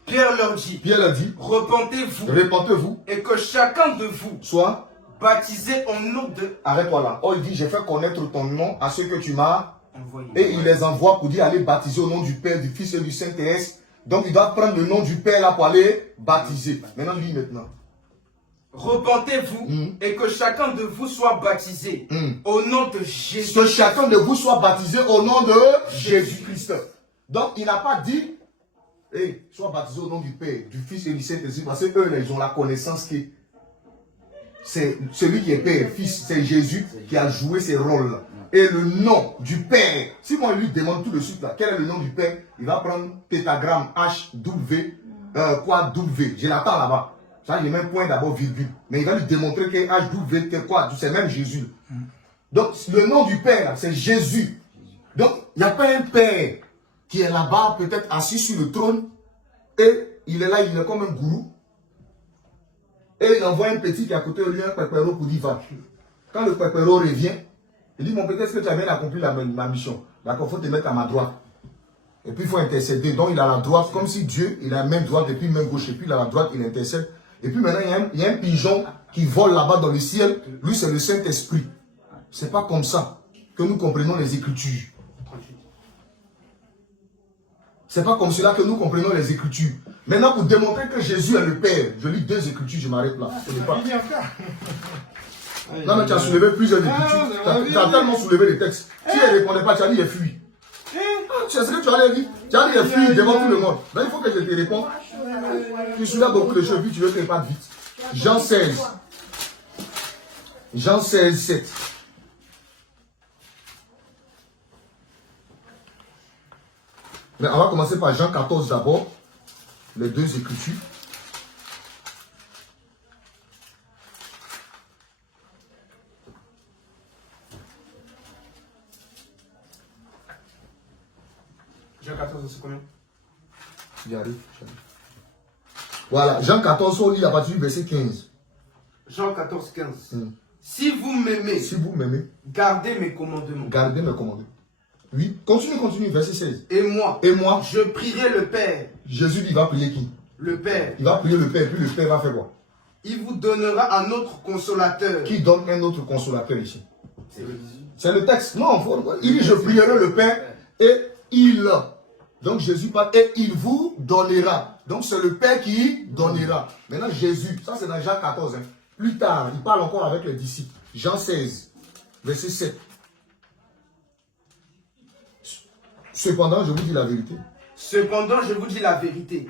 Pierre leur dit, Pierre a dit, repentez-vous répentez-vous, et que chacun de vous soit, baptisé au nom de arrête-toi là. Oh, il dit, j'ai fait connaître ton nom à ceux que tu m'as. envoyé. Et il les envoie pour dire, allez baptiser au nom du Père, du Fils et du Saint-Esprit. Donc, il doit prendre le nom du Père là pour aller baptiser. Maintenant, lis maintenant. Repentez-vous et que chacun de vous soit baptisé au nom de Jésus. Que chacun de vous soit baptisé au nom de Jésus-Christ. Donc, il n'a pas dit, hey, sois baptisé au nom du Père, du Fils et du Saint-Esprit. Parce que eux, ils ont la connaissance que c'est celui qui est Père, Fils, c'est Jésus qui a joué ces rôles. Et le nom du Père, si moi, il lui demande tout de suite, là, quel est le nom du Père, il va prendre tétagramme H, W, quoi, W. Je l'attends là-bas. Ça, j'ai même point d'abord, virgule. Mais il va lui démontrer que H, W, que quoi, c'est même Jésus. Donc, le nom du Père, c'est Jésus. Donc, il n'y a pas un Père qui est là-bas, peut-être assis sur le trône, et il est là, il est comme un gourou. Et il envoie un petit qui est à côté de lui, un pépéro, pour dire, va. Quand le pépéro revient, il dit, mon petit, est-ce que tu as bien accompli ma mission? D'accord, il faut te mettre à ma droite. Et puis, il faut intercéder. Donc, il a la droite, comme si Dieu, il a la main droite et puis main gauche. Et puis, il a la droite, il intercède. Et puis, maintenant, il y a un pigeon qui vole là-bas dans le ciel. Lui, c'est le Saint-Esprit. C'est pas comme ça que nous comprenons les Écritures. C'est pas comme cela que nous comprenons les Écritures. Maintenant, pour démontrer que Jésus est le Père, je lis 2 Écritures, je m'arrête là. Ce n'est pas. Non, mais tu as soulevé plusieurs Écritures. Tu as tellement soulevé les textes. Si elle ne répondait pas, tu as dit les fuis. C'est ce que tu allais dire. Tu as dit les fuis devant tout le monde. Là, il faut que je te réponde. Tu soulèves beaucoup de choses, puis tu veux que je parte vite. Jean 16. Jean 16, 7. Mais on va commencer par Jean 14 d'abord. Les 2 Écritures. Jean 14, c'est combien? J'y arrive. Voilà, Jean 14, on lit à partir du verset 15. Jean 14, 15. Si vous m'aimez, Si vous m'aimez, gardez mes commandements. gardez mes commandements. Oui, continue, verset 16. Et moi, Et moi, je prierai le Père. Jésus dit, il va prier qui? Le Père. Il va prier le Père, puis le Père va faire quoi? Il vous donnera un autre consolateur. Qui donne un autre consolateur ici? C'est le 18. C'est le texte. Non, il dit, je prierai le Père et il. Donc Jésus parle et il vous donnera. Donc c'est le Père qui donnera. Maintenant Jésus, ça c'est dans Jean 14. Hein. Plus tard, il parle encore avec les disciples. Jean 16, verset 7. Cependant, je vous dis la vérité. Cependant, je vous dis la vérité.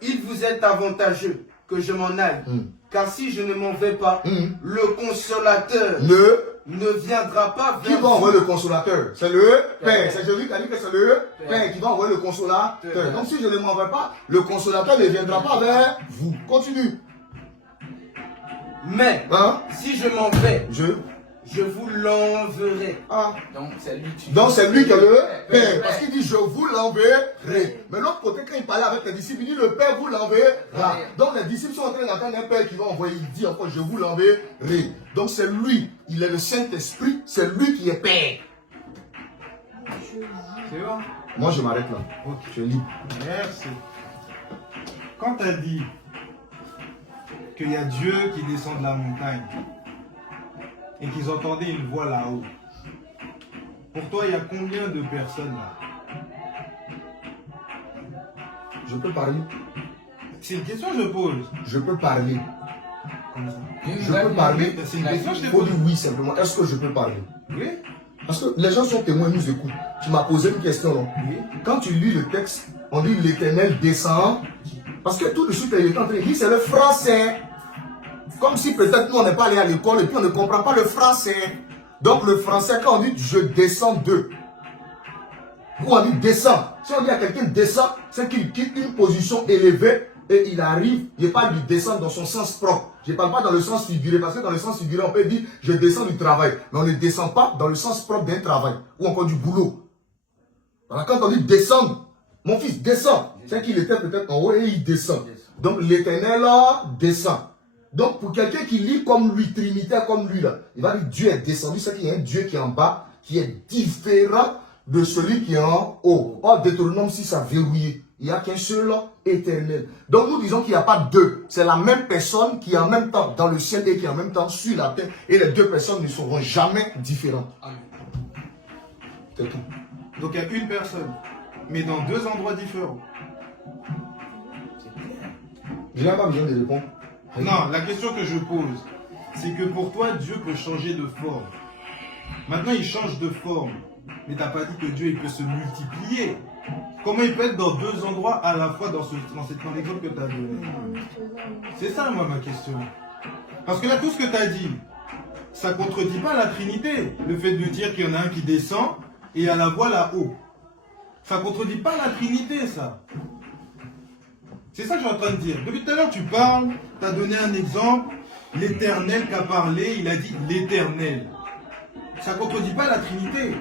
Il vous est avantageux que je m'en aille. Car si je ne m'en vais pas, le consolateur ne viendra pas vers Qui va vous. envoyer le consolateur? C'est le Père. C'est Jésus qui a dit que c'est le Père qui va envoyer le consolateur. Donc si je ne m'en vais pas, le consolateur ne viendra pas vers vous. Continue. Mais Hein? si je m'en vais, Je vous l'enverrai. Ah. Donc c'est lui qui est le Père. Parce qu'il dit je vous l'enverrai. Mais l'autre côté, quand il parlait avec les disciples, il dit le Père vous l'enverra. Donc les disciples sont en train d'entendre un Père qui va envoyer. Il dit encore je vous l'enverrai. Donc c'est lui. Il est le Saint-Esprit. C'est lui qui est Père. C'est bon? Moi je m'arrête là. Ok. Je lis. Merci. Quand tu as dit qu'il y a Dieu qui descend de la montagne et qu'ils entendaient une voix là-haut, pour toi, il y a combien de personnes là? Je peux parler. C'est une question que je pose. Je peux parler. Comme ça. Je peux parler. C'est une question que je Il te faut pose. dire oui simplement. Est-ce que je peux parler? Oui. Parce que les gens sont témoins, ils nous écoutent. Tu m'as posé une question, non? Oui. Quand tu lis le texte, on dit l'Éternel descend. Parce que tout de suite, il est en train de dire c'est le français. Comme si peut-être nous, on n'est pas allé à l'école et puis on ne comprend pas le français. Donc le français, quand on dit je descends d'eux, ou on dit descend. Si on dit à quelqu'un descend, c'est qu'il quitte une position élevée et il arrive, il n'est pas lui descendre dans son sens propre. Je ne parle pas dans le sens figuré, parce que dans le sens figuré, on peut dire je descends du travail. Mais on ne descend pas dans le sens propre d'un travail ou encore du boulot. Alors quand on dit descendre, mon fils descend, c'est qu'il était peut-être en haut et il descend. Donc l'Éternel descend. Donc pour quelqu'un qui lit comme lui, trinitaire comme lui, là, il va dire Dieu est descendu, c'est qu'il y a un Dieu qui est en bas, qui est différent de celui qui est en haut. Or, Deutéronome 6 a verrouillé. Il n'y a qu'un seul éternel. Donc nous disons qu'il n'y a pas deux. C'est la même personne qui est en même temps dans le ciel et qui est en même temps sur la terre. Et les deux personnes ne seront jamais différentes. C'est tout. Donc il y a une personne, mais dans deux endroits différents. Je n'ai pas besoin de répondre. Non, la question que je pose, c'est que pour toi, Dieu peut changer de forme. Maintenant, il change de forme. Mais tu n'as pas dit que Dieu il peut se multiplier. Comment il peut être dans deux endroits à la fois dans l'exemple que tu as donné? C'est ça, moi, ma question. Parce que là, tout ce que tu as dit, ça ne contredit pas la Trinité. Le fait de dire qu'il y en a un qui descend et à la voix là-haut. Ça ne contredit pas la Trinité, ça. C'est ça que je suis en train de dire. Depuis tout à l'heure, tu parles, tu as donné un exemple. L'Éternel qui a parlé, il a dit l'Éternel. Ça ne contredit pas la Trinité.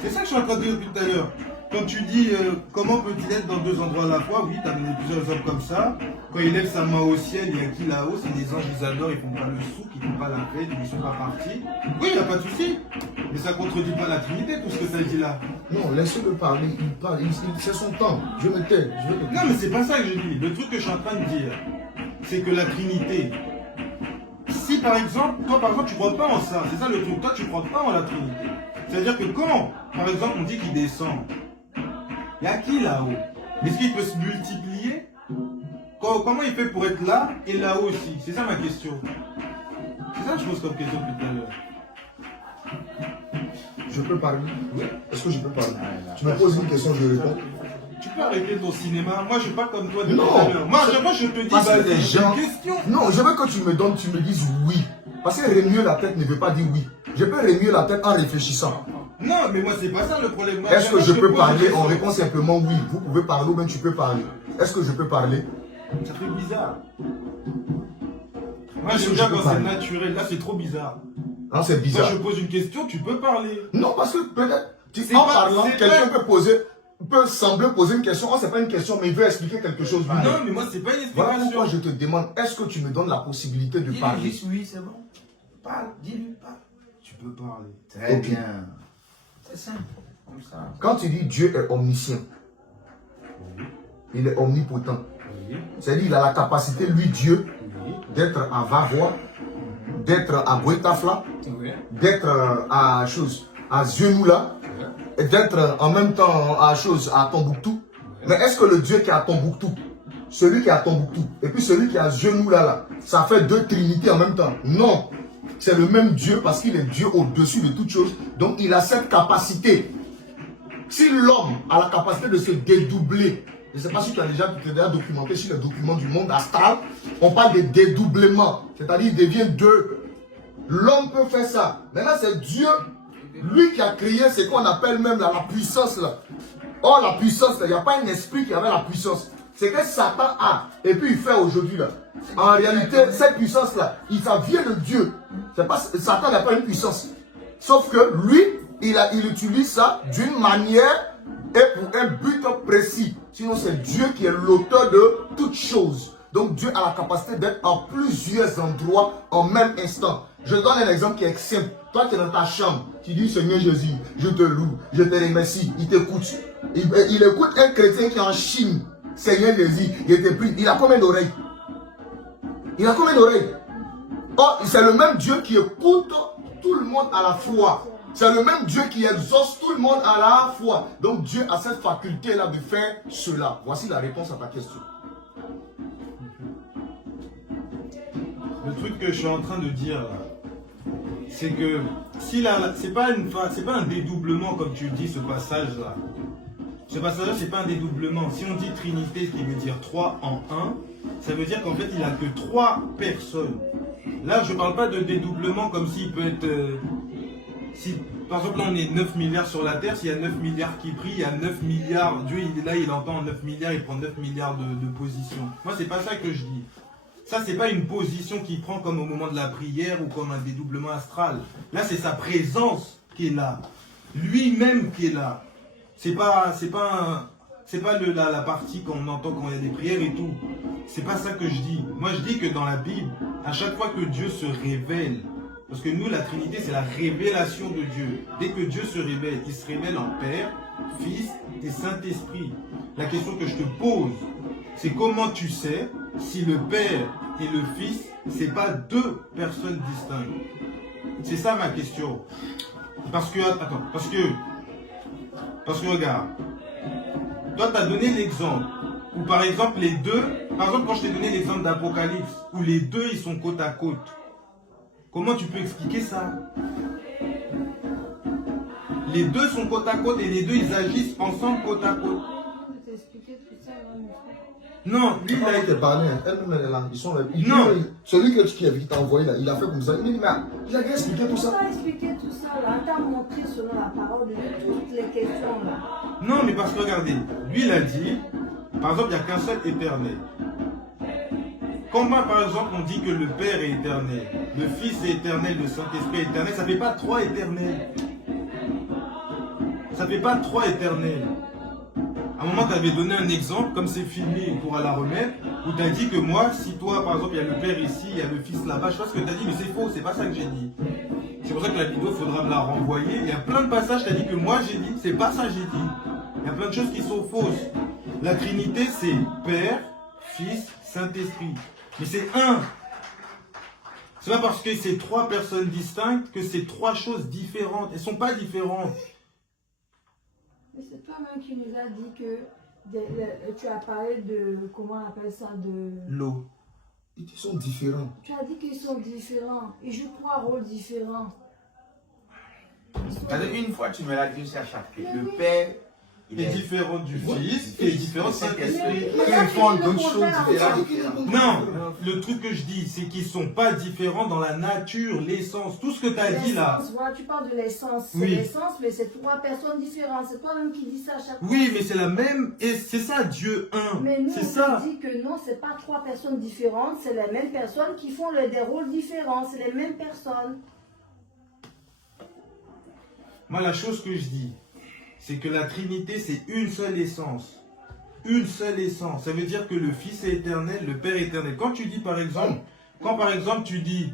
C'est ça que je suis en train de dire depuis tout à l'heure. Quand tu dis comment peut-il être dans deux endroits à la fois, oui, tu as donné plusieurs exemples comme ça. Quand il lève sa main au ciel, il y a qui là-haut? C'est les anges, ils adorent, ils font pas le souk, ils font pas la fête, ils ne sont pas partis. Oui, il n'y a pas de souci. Mais ça ne contredit pas la Trinité, tout ce que tu as dit là. Non, laissez-le parler. Il parle, c'est son temps. Je me tais. Non, mais c'est pas ça que je dis. Le truc que je suis en train de dire, c'est que la Trinité, si par exemple, toi par exemple, tu ne crois pas en ça, c'est ça le truc, toi tu ne crois pas en la Trinité. C'est-à-dire que quand, par exemple, on dit qu'il descend, il y a qui là-haut? Est-ce qu'il peut se multiplier? Comment il fait pour être là et là-haut aussi? C'est ça ma question. C'est ça que je pose comme question depuis tout à l'heure. Je peux parler? Oui. Est-ce que je peux parler? Tu me poses une question, je réponds. Tu peux arrêter ton cinéma. Moi, je ne suis pas comme toi depuis Non. tout à l'heure. Moi, je te dis, Parce que les c'est gens... une question. Non, je veux que tu me donnes, tu me dises oui. Parce que remuer la tête ne veut pas dire oui. Je peux remuer la tête en réfléchissant. Non, mais moi, c'est pas ça le problème. Est-ce que je peux pose parler? une On question. répond simplement oui. Vous pouvez parler ou bien tu peux parler. Est-ce que je peux parler? Ça fait bizarre. Moi, Est-ce j'aime que bien je peux quand c'est parler? naturel. Là, c'est trop bizarre. Non, c'est Quand bizarre. je pose une question, tu peux parler. Non, parce que peut-être, C'est en pas- parlant, c'est quelqu'un pas- peut sembler poser une question. Oh, c'est pas une question, mais il veut expliquer quelque chose. lui-même. Non, mais moi, c'est pas une Voilà explication. pourquoi je te demande, est-ce que tu me donnes la possibilité de parler? Dis-lui, oui, c'est bon. Parle, dis-lui, parle. Tu peux parler. Très Ok. bien. C'est simple, comme ça. Quand tu dis Dieu est omniscient, il est omnipotent. Oui, C'est-à-dire qu'il a la capacité, lui, Dieu, oui, d'être à Vavois, d'être à Boetafla, oui. d'être à Zenoula, et d'être en même temps à Tombouctou. Mais est-ce que le Dieu qui est à Tombouctou, celui qui est à Tombouctou, et puis celui qui est à Zenoula, là, ça fait deux trinités en même temps? Non. C'est le même Dieu parce qu'il est Dieu au-dessus de toutes choses. Donc il a cette capacité. Si l'homme a la capacité de se dédoubler, je ne sais pas si tu as déjà documenté sur les documents du monde astral, on parle de dédoublement, c'est-à-dire il devient deux. L'homme peut faire ça. Maintenant c'est Dieu, lui qui a créé ce qu'on appelle même la puissance là. Or la puissance, il n'y a pas un esprit qui avait la puissance. C'est que Satan a, et puis il fait aujourd'hui là. En réalité, cette puissance là, ça vient de Dieu. Pas, Satan n'a pas une puissance. Sauf que lui, il utilise ça d'une manière et pour un but précis. Sinon, c'est Dieu qui est l'auteur de toutes choses. Donc, Dieu a la capacité d'être en plusieurs endroits en même instant. Je donne un exemple qui est simple. Toi, tu es dans ta chambre. Tu dis, Seigneur Jésus, je te loue, je te remercie. Il t'écoute. Il écoute un chrétien qui est en Chine. Seigneur Jésus, il te prie. Il a combien d'oreilles? Il a combien d'oreilles? Oh, c'est le même Dieu qui écoute tout le monde à la fois. C'est le même Dieu qui exauce tout le monde à la fois. Donc Dieu a cette faculté-là de faire cela. Voici la réponse à ta question. Le truc que je suis en train de dire là, c'est que si c'est pas un dédoublement comme tu dis ce passage-là. Ce passage-là, c'est pas un dédoublement. Si on dit Trinité, ce qui veut dire 3 en 1, ça veut dire qu'en fait, il n'a que 3 personnes. Là, je ne parle pas de dédoublement comme s'il peut être... si, par exemple, là, on est 9 milliards sur la Terre, s'il y a 9 milliards qui prient, il y a 9 milliards, Dieu, il est là, il entend 9 milliards, il prend 9 milliards de positions. Moi, c'est pas ça que je dis. Ça, c'est pas une position qu'il prend comme au moment de la prière ou comme un dédoublement astral. Là, c'est sa présence qui est là. Lui-même qui est là. C'est pas la partie qu'on entend quand il y a des prières et tout. C'est pas ça que je dis. Moi, je dis que dans la Bible, à chaque fois que Dieu se révèle, parce que nous, la Trinité, c'est la révélation de Dieu. Dès que Dieu se révèle, il se révèle en Père, Fils et Saint-Esprit. La question que je te pose, c'est comment tu sais si le Père et le Fils, c'est pas 2 personnes distinctes. C'est ça ma question. Parce que regarde, toi tu as donné l'exemple, où par exemple les deux, par exemple quand je t'ai donné l'exemple d'Apocalypse, où les deux ils sont côte à côte. Comment tu peux expliquer ça? Les deux sont côte à côte et les deux ils agissent ensemble côte à côte. Non, lui il a été parlé, elle-même elle est là. Ils sont là. Non. Celui qui t'a envoyé là, il a fait comme ça. Il m'a dit, mais il a bien expliqué tout ça. Il a expliqué tout ça là. Il t'a montré selon la parole de Dieu toutes les questions là. Non, mais parce que regardez, lui il a dit, par exemple, il n'y a qu'un seul éternel. Comment par exemple on dit que le Père est éternel, le Fils est éternel, le Saint-Esprit est éternel, ça ne fait pas 3 éternels. Ça ne fait pas 3 éternels. À un moment, tu avais donné un exemple, comme c'est filmé, on pourra la remettre, où tu as dit que moi, si toi, par exemple, il y a le Père ici, il y a le Fils là-bas, je sais pas ce que tu as dit, mais c'est faux, c'est pas ça que j'ai dit. C'est pour ça que la vidéo, il faudra me la renvoyer. Il y a plein de passages, tu as dit que moi j'ai dit, c'est pas ça que j'ai dit. Il y a plein de choses qui sont fausses. La Trinité, c'est Père, Fils, Saint-Esprit. Mais c'est un. C'est pas parce que c'est 3 personnes distinctes que c'est 3 choses différentes. Elles sont pas différentes. Mais c'est toi-même qui nous as dit que tu as parlé de, comment on appelle ça, de... L'eau. Ils sont différents. Tu as dit qu'ils sont différents. Ils jouent 3 rôles différents. Une fois, tu me l'as dit à chaque fois. Le Père est différent du Fils et est différent du Saint-Esprit. Ils font d'autres choses différentes. Non, le truc que je dis, c'est qu'ils ne sont pas différents dans la nature, l'essence. Tout ce que tu as dit là. Voilà, tu parles de l'essence. C'est Oui. l'essence, mais c'est 3 personnes différentes. C'est toi-même qui dis ça à chaque fois. Oui, mais c'est la même. Et c'est ça, Dieu 1. Mais nous, c'est ça. on dit que non, c'est pas 3 personnes différentes. C'est les mêmes personnes qui font des rôles différents. C'est les mêmes personnes. Moi, la chose que je dis, c'est que la Trinité, c'est une seule essence. Une seule essence. Ça veut dire que le Fils est éternel, le Père est éternel. Quand tu dis, par exemple, tu dis,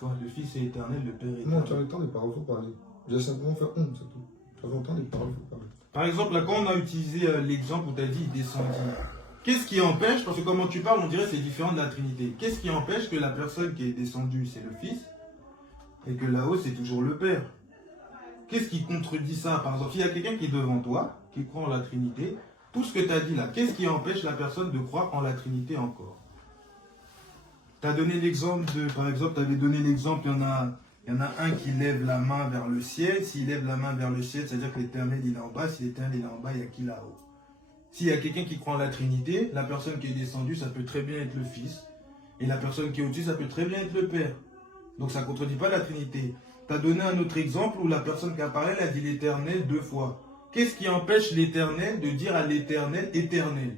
quand le Fils est éternel, le Père est éternel. Non, tu as le temps de parler, il faut parler. J'ai simplement fait c'est tout. Tu as le temps de parler, il faut parler. Par exemple, là, quand on a utilisé l'exemple où tu as dit, il descendit. Qu'est-ce qui empêche, parce que comment tu parles, on dirait que c'est différent de la Trinité. Qu'est-ce qui empêche que la personne qui est descendue, c'est le Fils, et que là-haut, c'est toujours le Père? Qu'est-ce qui contredit ça? Par exemple, s'il y a quelqu'un qui est devant toi, qui croit en la Trinité, tout ce que tu as dit là, qu'est-ce qui empêche la personne de croire en la Trinité encore? Tu as donné l'exemple de, par exemple, tu avais donné l'exemple, il y en a un qui lève la main vers le ciel. S'il lève la main vers le ciel, c'est-à-dire que l'Éternel il est en bas. Si l'Éternel il est en bas, il y a qui là-haut? S'il y a quelqu'un qui croit en la Trinité, la personne qui est descendue, ça peut très bien être le Fils. Et la personne qui est au-dessus, ça peut très bien être le Père. Donc ça ne contredit pas la Trinité. Tu as donné un autre exemple où la personne qui apparaît, elle a dit l'Éternel 2 fois. Qu'est-ce qui empêche l'Éternel de dire à l'Éternel éternel?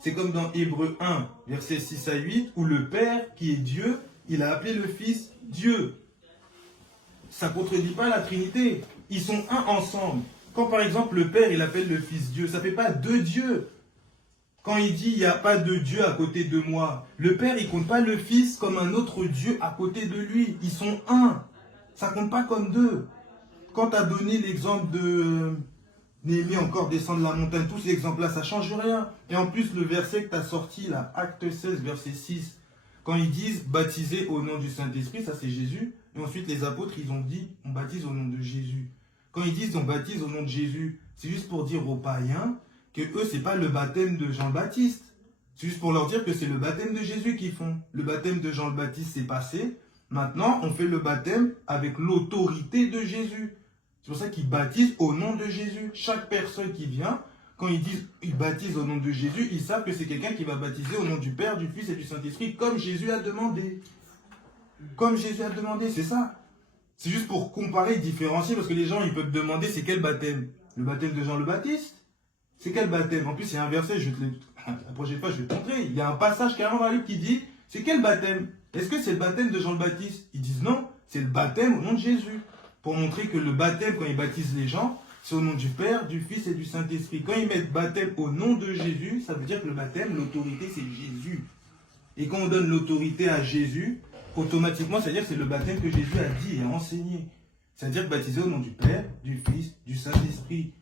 C'est comme dans Hébreux 1, versets 6 à 8, où le Père, qui est Dieu, il a appelé le Fils Dieu. Ça ne contredit pas la Trinité. Ils sont un ensemble. Quand par exemple le Père, il appelle le Fils Dieu, ça ne fait pas 2 dieux. Quand il dit, il n'y a pas de Dieu à côté de moi, le Père, il ne compte pas le Fils comme un autre Dieu à côté de lui. Ils sont un. Ça ne compte pas comme 2. Quand tu as donné l'exemple de Néhémie encore descendre la montagne, tous ces exemples-là, ça ne change rien. Et en plus, le verset que tu as sorti, là, Acte 16, verset 6, quand ils disent baptisé au nom du Saint-Esprit, ça c'est Jésus. Et ensuite, les apôtres, ils ont dit, on baptise au nom de Jésus. Quand ils disent on baptise au nom de Jésus, c'est juste pour dire aux païens que eux, c'est pas le baptême de Jean le Baptiste. C'est juste pour leur dire que c'est le baptême de Jésus qu'ils font. Le baptême de Jean le Baptiste, c'est passé. Maintenant, on fait le baptême avec l'autorité de Jésus. C'est pour ça qu'ils baptisent au nom de Jésus. Chaque personne qui vient, quand ils disent ils baptisent au nom de Jésus, ils savent que c'est quelqu'un qui va baptiser au nom du Père, du Fils et du Saint-Esprit, comme Jésus a demandé. Comme Jésus a demandé, c'est ça. C'est juste pour comparer, différencier, parce que les gens, ils peuvent demander c'est quel baptême? Le baptême de Jean le Baptiste? C'est quel baptême? En plus, il y a un verset, la prochaine fois, je vais te montrer. Il y a un passage carrément dans la Bible qui dit, c'est quel baptême? Est-ce que c'est le baptême de Jean le Baptiste? Ils disent non, c'est le baptême au nom de Jésus. Pour montrer que le baptême, quand ils baptisent les gens, c'est au nom du Père, du Fils et du Saint-Esprit. Quand ils mettent baptême au nom de Jésus, ça veut dire que le baptême, l'autorité, c'est Jésus. Et quand on donne l'autorité à Jésus, automatiquement, c'est-à-dire que c'est le baptême que Jésus a dit et a enseigné. C'est-à-dire baptisé au nom du Père, du Fils, du Saint-Esprit.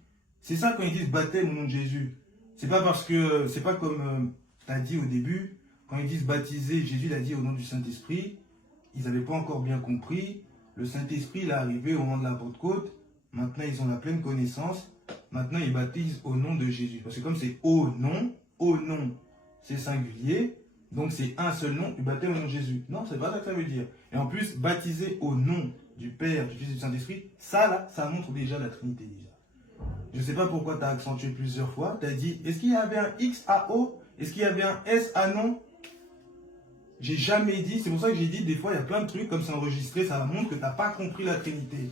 C'est ça quand ils disent baptême au nom de Jésus. C'est pas parce que, c'est pas comme tu as dit au début, quand ils disent baptiser, Jésus l'a dit au nom du Saint-Esprit, ils n'avaient pas encore bien compris. Le Saint-Esprit, il est arrivé au moment de la Pentecôte. Maintenant, ils ont la pleine connaissance. Maintenant, ils baptisent au nom de Jésus. Parce que comme c'est au nom, c'est singulier. Donc, c'est un seul nom, du baptême au nom de Jésus. Non, c'est pas ça que ça veut dire. Et en plus, baptiser au nom du Père, du Fils et du Saint-Esprit, ça, là, ça montre déjà la Trinité, déjà. Je ne sais pas pourquoi tu as accentué plusieurs fois. Tu as dit, est-ce qu'il y avait un X à O? Est-ce qu'il y avait un S à non? J'ai jamais dit. C'est pour ça que j'ai dit, des fois, il y a plein de trucs, comme c'est enregistré, ça montre que tu n'as pas compris la Trinité.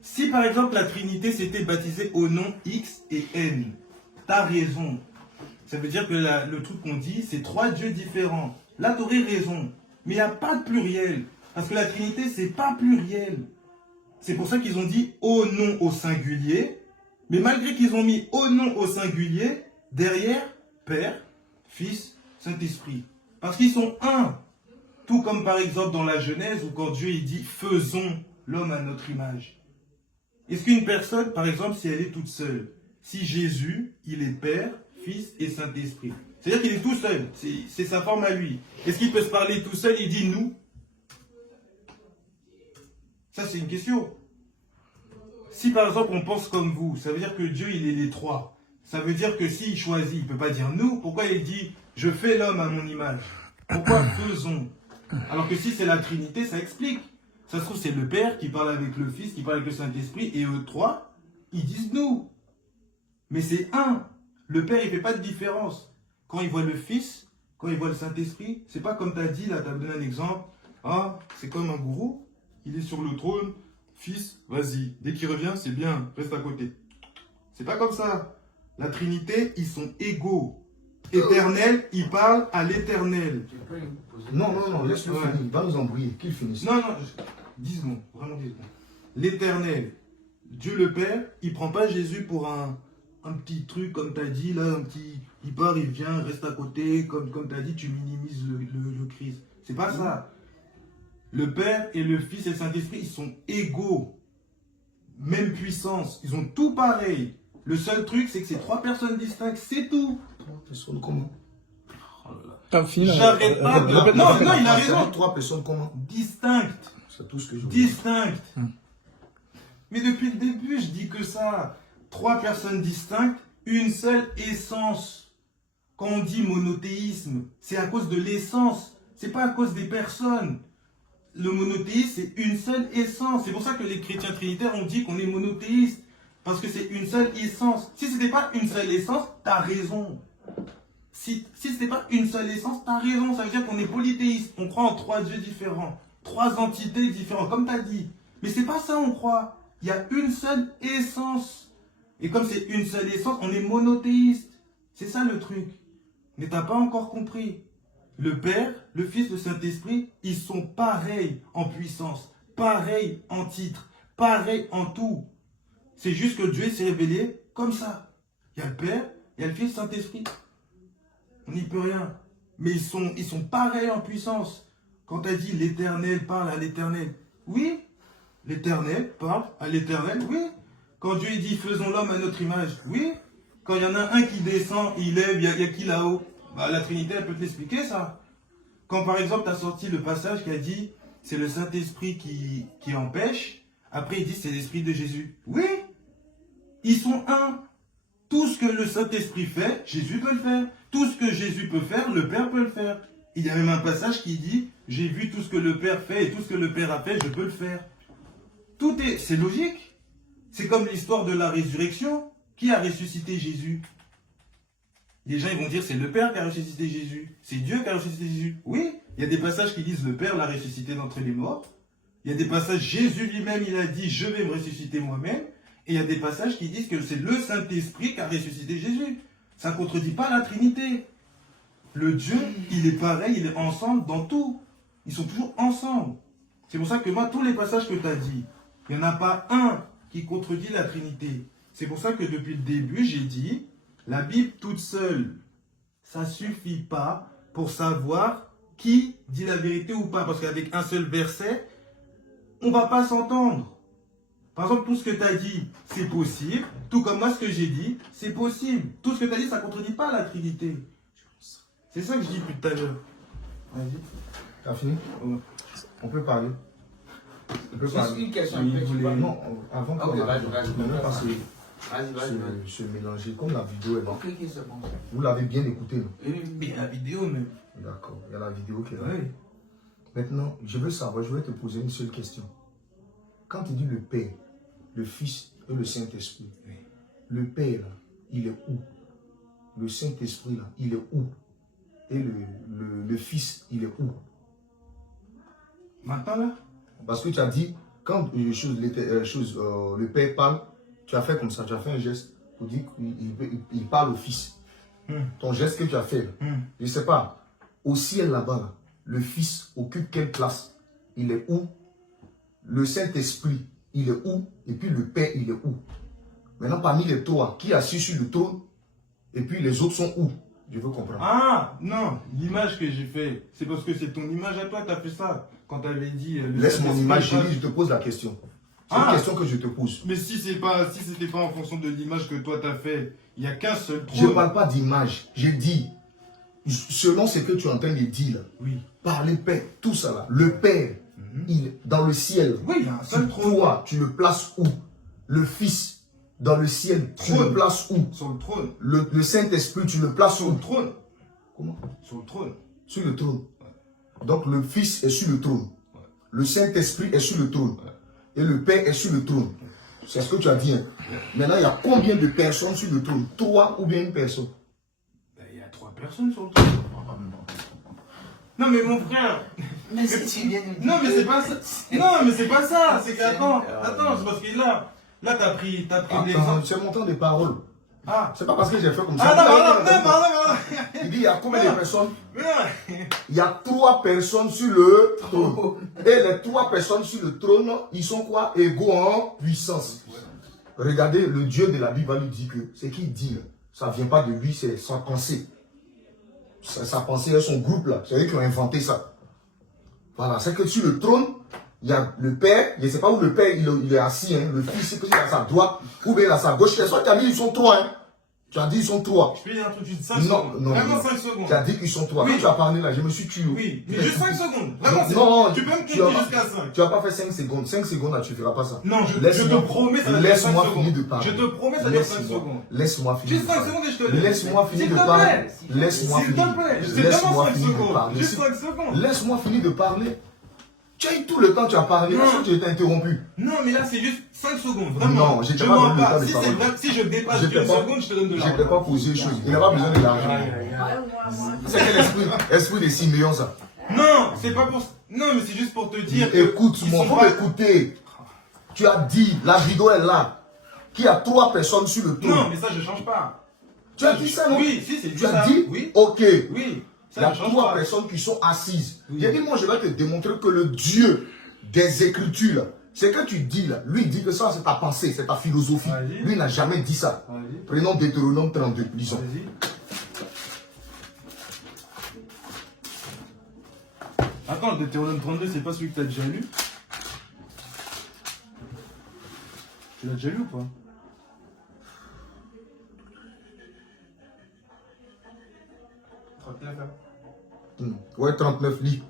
Si, par exemple, la Trinité s'était baptisée au nom X et N, tu as raison. Ça veut dire que le truc qu'on dit, c'est trois dieux différents. Là, tu aurais raison. Mais il n'y a pas de pluriel. Parce que la Trinité, c'est pas pluriel. C'est pour ça qu'ils ont dit au nom au singulier. Mais malgré qu'ils ont mis au nom au singulier, derrière, Père, Fils, Saint-Esprit. Parce qu'ils sont un. Tout comme par exemple dans la Genèse, où quand Dieu il dit faisons l'homme à notre image. Est-ce qu'une personne, par exemple, si elle est toute seule, si Jésus, il est Père, Fils et Saint-Esprit, c'est-à-dire qu'il est tout seul, c'est sa forme à lui. Est-ce qu'il peut se parler tout seul? Il dit nous. Ça, c'est une question. Si par exemple on pense comme vous, ça veut dire que Dieu il est les trois. Ça veut dire que s'il choisit, il ne peut pas dire nous. Pourquoi il dit je fais l'homme à mon image? Pourquoi faisons? Alors que si c'est la Trinité, ça explique. Ça se trouve c'est le Père qui parle avec le Fils, qui parle avec le Saint-Esprit, et eux trois, ils disent nous. Mais c'est un. Le Père il ne fait pas de différence. Quand il voit le Fils, quand il voit le Saint-Esprit, c'est pas comme tu as dit, là tu as donné un exemple. Ah, c'est comme un gourou, il est sur le trône. Fils, vas-y. Dès qu'il revient, c'est bien. Reste à côté. C'est pas comme ça. La Trinité, ils sont égaux. Éternel, ils parlent à l'éternel. Non, laisse-le finir. Il va nous embrouiller. Qu'il finisse. Non, 10 secondes. Vraiment 10 secondes. L'éternel, Dieu le Père, il prend pas Jésus pour un petit truc, comme tu as dit, là, un petit... Il part, il vient, reste à côté. Comme tu as dit, tu minimises le Christ. C'est pas ça. Le Père et le Fils et le Saint-Esprit, ils sont égaux. Même puissance. Ils ont tout pareil. Le seul truc, c'est que c'est trois personnes distinctes. C'est tout. Trois personnes comment? J'arrête pas. Non, il a raison. Trois personnes comment? Distinctes. C'est tout ce que je veux. Distinctes. Mais depuis le début, je dis que ça. Trois personnes distinctes, une seule essence. Quand on dit monothéisme, c'est à cause de l'essence. C'est pas à cause des personnes. Le monothéisme, c'est une seule essence. C'est pour ça que les chrétiens trinitaires ont dit qu'on est monothéiste. Parce que c'est une seule essence. Si ce n'était pas une seule essence, t'as raison. Si ce n'était pas une seule essence, t'as raison. Ça veut dire qu'on est polythéiste. On croit en trois dieux différents. Trois entités différentes, comme tu as dit. Mais c'est pas ça, on croit. Il y a une seule essence. Et comme c'est une seule essence, on est monothéiste. C'est ça le truc. Mais t'as pas encore compris. Le Père, le Fils, le Saint-Esprit, ils sont pareils en puissance, pareils en titre, pareils en tout. C'est juste que Dieu s'est révélé comme ça. Il y a le Père, il y a le Fils, le Saint-Esprit. On n'y peut rien. Mais ils sont pareils en puissance. Quand tu as dit l'Éternel parle à l'Éternel, oui, l'Éternel parle à l'Éternel, oui. Quand Dieu dit faisons l'homme à notre image, oui. Quand il y en a un qui descend, il lève, il y a qui là-haut? Bah, la Trinité, elle peut te l'expliquer, ça. Quand, par exemple, tu as sorti le passage qui a dit c'est le Saint-Esprit qui empêche. Après, il dit c'est l'Esprit de Jésus. Oui, ils sont un. Tout ce que le Saint-Esprit fait, Jésus peut le faire. Tout ce que Jésus peut faire, le Père peut le faire. Il y a même un passage qui dit, j'ai vu tout ce que le Père fait et tout ce que le Père a fait, je peux le faire. C'est logique. C'est comme l'histoire de la résurrection. Qui a ressuscité Jésus? Les gens ils vont dire c'est le Père qui a ressuscité Jésus. C'est Dieu qui a ressuscité Jésus. Oui, il y a des passages qui disent le Père l'a ressuscité d'entre les morts. Il y a des passages, Jésus lui-même, il a dit je vais me ressusciter moi-même. Et il y a des passages qui disent que c'est le Saint-Esprit qui a ressuscité Jésus. Ça ne contredit pas la Trinité. Le Dieu, il est pareil, il est ensemble dans tout. Ils sont toujours ensemble. C'est pour ça que moi, tous les passages que tu as dit, il n'y en a pas un qui contredit la Trinité. C'est pour ça que depuis le début, j'ai dit, la Bible toute seule, ça ne suffit pas pour savoir qui dit la vérité ou pas. Parce qu'avec un seul verset, on ne va pas s'entendre. Par exemple, tout ce que tu as dit, c'est possible. Tout comme moi, ce que j'ai dit, c'est possible. Tout ce que tu as dit, ça ne contredit pas la Trinité. C'est ça que je dis depuis tout à l'heure. Vas-y. T'as fini? Ouais. On peut parler. On peut parler. Une question. Non, avant qu'on vas-y. se mélanger, comme la vidéo est là. Ok, c'est bon. Vous l'avez bien écouté, non? Mais la vidéo, même. D'accord, il y a la vidéo qui est là. Oui. Maintenant, je veux savoir, je vais te poser une seule question. Quand tu dis le Père, le Fils et le Saint-Esprit, Oui. le Père, là, il est où? Le Saint-Esprit, là, il est où? Et le Fils, il est où? Maintenant, là? Parce que tu as dit, quand le Père parle, tu as fait comme ça, tu as fait un geste pour dire qu'il parle au Fils. Ton geste que tu as fait, je ne sais pas, au ciel là-bas, là, le Fils occupe quelle place? Il est où? Le Saint-Esprit, il est où? Et puis le Père, il est où? Maintenant, parmi les trois, qui est assis sur le trône? Et puis les autres sont où? Je veux comprendre. Ah, non, l'image que j'ai fait, c'est parce que c'est ton image à toi, tu as fait ça. Quand tu avais dit... Laisse mon image, chérie, je te pose la question. C'est une question que je te pose. Mais si c'était pas en fonction de l'image que toi tu as fait, il n'y a qu'un seul trône. Je ne parle pas d'image. J'ai dit, selon ce que tu es en train de dire, là, Oui. par le Père, tout ça là, le Père, il est dans le ciel. Oui, il y a un seul trône. Toi, tu le places où? Le Fils, dans le ciel, tu Trône. le places où? Sur le trône. Le Saint-Esprit, tu le places Sur où? le trône. Comment? Sur le trône. Sur le trône. Donc le Fils est sur le trône. Le Saint-Esprit est sur le trône. Et le Père est sur le trône. C'est ce que tu as dit. Hein. Maintenant, il y a combien de personnes sur le trône? 3 ou bien une personne? Ben, il y a 3 personnes sur le trône. Non mais mon frère. Mais si tu viens nous dire. Non mais c'est pas ça. Non mais c'est pas ça. C'est qu'attends, c'est parce que là t'as pris l'exemple. C'est mon temps de parole. Ah. C'est pas parce que j'ai fait comme Ah ça. non, pardon. Il dit, il y a combien de personnes? Mais non. Il y a 3 personnes sur le trône. Et les 3 personnes sur le trône, ils sont quoi? Égaux en puissance. Regardez, le Dieu de la Bible lui dit que ce qu'il dit, ça ne vient pas de lui, c'est sa pensée. Sa pensée est son groupe là. C'est eux qui ont inventé ça. Voilà, c'est que sur le trône, il y a le Père, je ne sais pas où le Père il est assis, hein. Le Fils il est à sa droite, ou bien à sa gauche. Les autres, tu as dit ils sont 3. Hein. Tu as dit ils sont 3. Je peux dire un truc, juste 5 Non, secondes. non. Vraiment 5 secondes. Tu as dit qu'ils sont 3. Oui. Quand tu as parlé là, je me suis tué. Oui, mais juste 5 secondes. Vraiment, Non, tu peux me tu compter as- jusqu'à 5. Tu n'as pas fait 5 secondes. 5 secondes là, tu ne feras pas ça. Non, je te Laisse-moi- promets, ça va durer 5 Laisse-moi secondes. finir de parler. Je te promets, ça dure 5 Laisse-moi- secondes. Laisse-moi finir. Juste de 5 parler. secondes et je te laisse. Laisse-moi finir S'il de te parler. plaît. Laisse-moi S'il te finir. plaît. C'est Laisse-moi vraiment 5 finir de secondes. parler. Juste 5 secondes. Laisse-moi finir de parler. Tu as eu tout le temps, tu as parlé. Non. Est-ce que tu étais interrompu? Non, mais là, c'est juste 5 secondes. Vraiment. Non, j'ai je pas mens donné le temps pas. de Si, parole. c'est vrai, si je dépasse Je une t'ai pas- seconde, je te donne de Je l'argent. ne t'ai pas posé les choses. Il n'a pas besoin de l'argent. C'est quel esprit de Siméon ça? Non, c'est pas pour... Non, mais c'est juste pour te dire que... Écoute-moi, ils faut sont pas- m'écouter. Tu as dit, la vidéo est là, qu'il y a 3 personnes sur le trône. Non, mais ça, je change pas. Tu as dit ça, non? Oui, si, c'est Tu dit as ça. dit, Oui, ok. oui. Il y a Ça, je change 3 pas. personnes qui sont assises. Oui. J'ai dit, moi, je vais te démontrer que le Dieu des Écritures, là, c'est que tu dis là, lui il dit que ça, c'est ta pensée, c'est ta philosophie. Vas-y. Lui, il n'a jamais dit ça. Vas-y. Prenons Deutéronome 32, lisons. Vas-y. Attends, Deutéronome 32, c'est pas celui que t'as déjà lu? Tu l'as déjà lu ou pas? Ouais, 39, lis.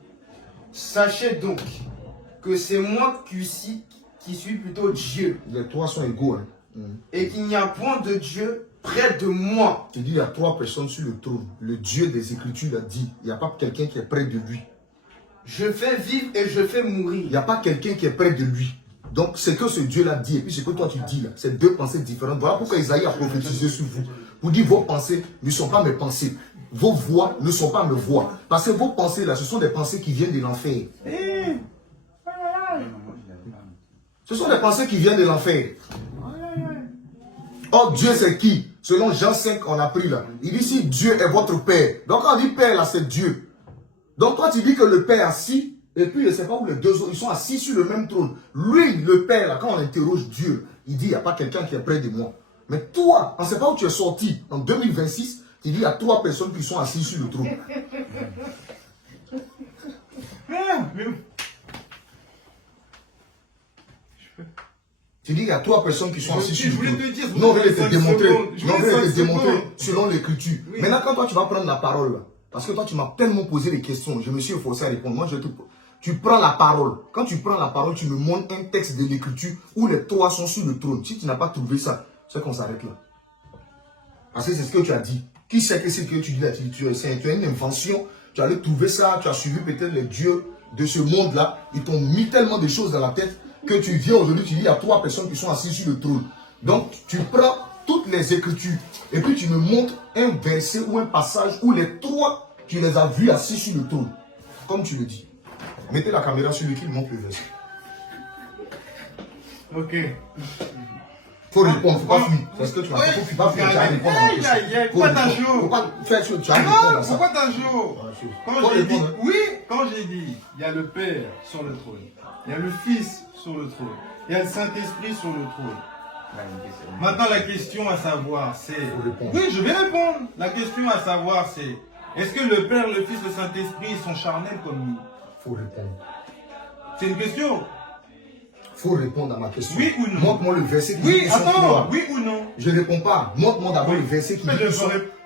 Sachez donc que c'est moi qui suis plutôt Dieu. Les trois sont égaux. Hein. Et qu'il n'y a point de Dieu près de moi. Il dit il y a trois personnes sur le trône. Le Dieu des Écritures a dit, il n'y a pas quelqu'un qui est près de lui. Je fais vivre et je fais mourir. Il n'y a pas quelqu'un qui est près de lui. Donc, ce que ce Dieu-là dit, et puis ce que toi tu dis là, c'est deux pensées différentes. Voilà pourquoi Isaïe a prophétisé sur vous. Vous dites, vos pensées ne sont pas mes pensées. Vos voix ne sont pas mes voix. Parce que vos pensées là, ce sont des pensées qui viennent de l'enfer. Ce sont des pensées qui viennent de l'enfer. Or, Dieu c'est qui? Selon Jean 5, on a pris là. Il dit si Dieu est votre Père. Donc, quand on dit Père là, c'est Dieu. Donc, toi, tu dis que le Père est assis. Et puis, je ne sais pas où les deux autres, ils sont assis sur le même trône. Lui, le Père, là, quand on interroge Dieu, il dit, il n'y a pas quelqu'un qui est près de moi. Mais toi, on ne sait pas où tu es sorti. En 2026, il dit, il y a trois personnes qui sont assises sur le trône. Tu dis, il y a trois personnes qui sont assises sur le trône. Non, je vais te démontrer. Non, je vais te démontrer selon l'écriture. Oui. Maintenant, quand toi, tu vas prendre la parole, là, parce que toi, tu m'as tellement posé des questions, je me suis forcé à répondre. Moi, tu prends la parole. Quand tu prends la parole, tu me montres un texte de l'écriture où les trois sont sur le trône. Si tu n'as pas trouvé ça, c'est qu'on s'arrête là. Parce que c'est ce que tu as dit. Qui sait que c'est ce que tu dis là? Tu as une invention. Tu allais trouver ça. Tu as suivi peut-être les dieux de ce monde-là. Ils t'ont mis tellement de choses dans la tête que tu viens aujourd'hui, tu dis il y a trois personnes qui sont assises sur le trône. Donc, tu prends toutes les écritures et puis tu me montres un verset ou un passage où les trois, tu les as vus assis sur le trône. Comme tu le dis. Mettez la caméra sur lui qui montre le verset. Ok. Faut répondre, faut pas fuir. C'est ce que tu as fait. Faut pas fuir. Tu as répondre à la question. Pourquoi t'as chaud? Faut pas faire chaud. Tu as Non, répondre à ça. pourquoi t'as chaud? Quand j'ai dit, il y a le Père sur le trône, il y a le Fils sur le trône, il y a le Saint-Esprit sur le trône. Maintenant, la question à savoir, c'est... Oui, je vais répondre. La question à savoir, c'est... Est-ce que le Père, le Fils, le Saint-Esprit sont charnels comme nous? Faut répondre. C'est une question. Faut répondre à ma question. Oui ou non? Montre-moi le verset qui Oui, dit qu'ils sont attends, trois. oui ou non? Je ne réponds pas. Montre-moi d'abord le verset qui dit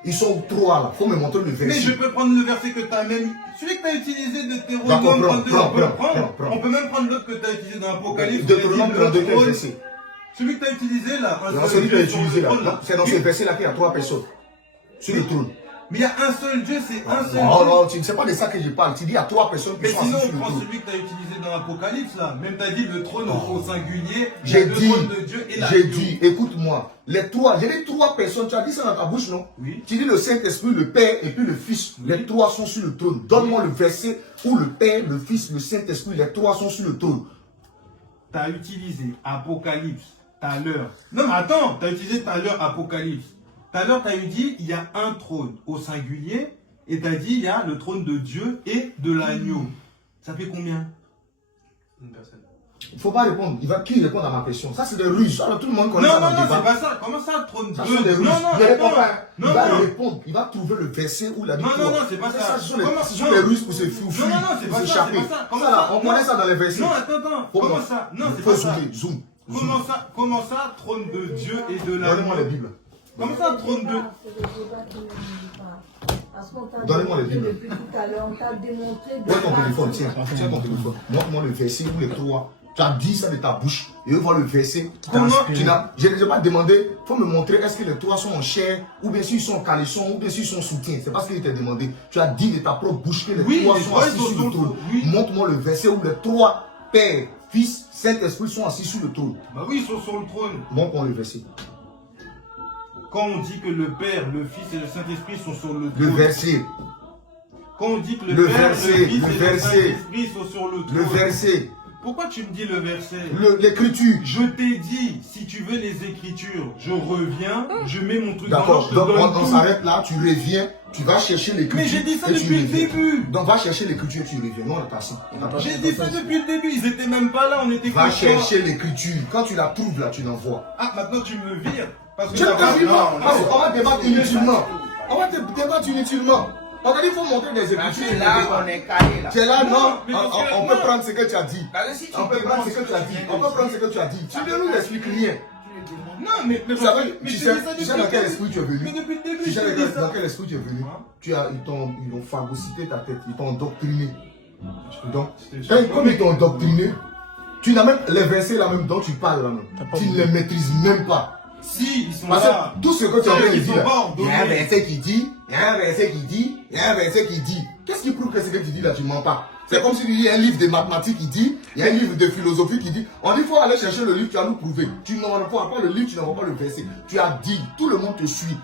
qu'ils sont trois là. Faut me montrer le verset. Mais je peux prendre le verset que tu as même... Celui que tu as utilisé de Deutéronome 32, on peut même prendre l'autre que tu as utilisé dans l'Apocalypse. Deutéronome 32, quel verset? Celui que tu as utilisé là. Celui que tu as utilisé là. C'est dans ce verset là qu'il y a trois personnes. Sur le trône. Mais il y a un seul Dieu, c'est un seul Dieu. Non, non, tu ne sais pas de ça que je parle. Tu dis il y a trois personnes qui sont assises sur le trône. Mais sinon, on prend celui que tu as utilisé dans l'Apocalypse là. Même tu as dit le trône au singulier. J'ai dit, de Dieu et j'ai dit, écoute-moi, les trois, j'ai dit trois personnes, tu as dit ça dans ta bouche, non? Oui. Tu dis le Saint-Esprit, le Père et puis le Fils. Les trois sont sur le trône. Donne-moi le verset où le Père, le Fils, le Saint-Esprit, les trois sont sur le trône. Tu as utilisé Apocalypse tout à l'heure. Non, mais attends, tu as utilisé tout à l'heure Apocalypse. Tout à l'heure, tu as dit il y a un trône au singulier et tu as dit il y a le trône de Dieu et de l'agneau. Ça fait combien? Une personne. Il ne faut pas répondre. Il va qui répondre à ma question? Ça, c'est des ruses. Alors, tout le monde connaît non, ça. Non, non, c'est pas ça. Comment ça, trône de Dieu? Dieu? Ça, c'est des ruses. Non, il répond pas. Non, il va répondre. Il va trouver le verset où il a dit. Non, non, non, c'est pas ça. Ce sont les ruses pour se fuir. Non, non, non, c'est pas ça. Comment ça? On connaît ça dans les versets. Non, attends. Comment ça? Non, c'est pas ça. Zoom. Comment ça, trône de Dieu et de l'agneau? Donnez-moi la Bible. Comment ça, trône de... Donnez-moi le Bible. Depuis tout à l'heure, on t'a démontré... Où est ton téléphone? Tiens ton téléphone. Montre-moi le verset où les trois... Tu as dit ça de ta bouche. Et eux voient le verset. Je n'ai pas demandé. Il faut me montrer est-ce que les trois sont en chair, ou bien s'ils sont en caleçon, ou bien s'ils sont en soutien. C'est pas ce qu'il t'a demandé. Tu as dit de ta propre bouche que les trois sont assis sur le trône. Montre-moi le verset où les trois, Père, Fils, Saint-Esprit sont assis sur le trône. Bah oui, ils sont sur le trône. Montre-moi le verset. Quand on dit que le Père, le Fils et le Saint-Esprit sont sur le trône. Le verset. Quand on dit que le Père, le Fils et le Saint-Esprit sont sur le trône. Le verset. Pourquoi tu me dis le verset? L'écriture. Je t'ai dit, si tu veux les écritures, je reviens, je mets mon truc dans l'ordre. D'accord, donc on s'arrête là, tu reviens, tu vas chercher l'écriture. Mais j'ai dit ça depuis le début. Donc va chercher l'écriture et tu reviens. Non, t'as ça. J'ai dit ça depuis le début, ils étaient même pas là, on était va chercher l'écriture. Quand tu la trouves là, tu l'envoies. Ah, maintenant tu me vires. Parce que je ne te vire pas. On va débattre inutilement. On va débattre inutilement. Regardez, il faut montrer des écritures. Là, on est calé là. Tu es là, non? On peut prendre ce que tu as dit. On peut prendre ce que tu as dit. On peut prendre ce que tu as dit. Tu ne nous expliques rien. Non, mais tu sais dans quel esprit tu es venu? Mais depuis le début, tu sais dans quel esprit tu es venu? Ils ont phagocyté ta tête. Ils t'ont endoctriné. Donc, comme ils t'ont endoctriné, tu n'as même les versets là même dont tu parles là même. Tu ne les maîtrises même pas. Si, ils sont Parce là. que tout ce que tu as dit, sont pas il y a un verset qui dit, il y a un verset qui dit, il y a un verset qui dit. Qu'est-ce qui prouve que ce que tu dis là, tu ne mens pas? C'est comme si il y a un livre de mathématiques qui dit, il y a un livre de philosophie qui dit, on dit il faut aller chercher le livre, tu vas nous prouver. Tu n'en vois pas le livre, tu n'en vois pas le verset. Tu as dit, tout le monde te suit.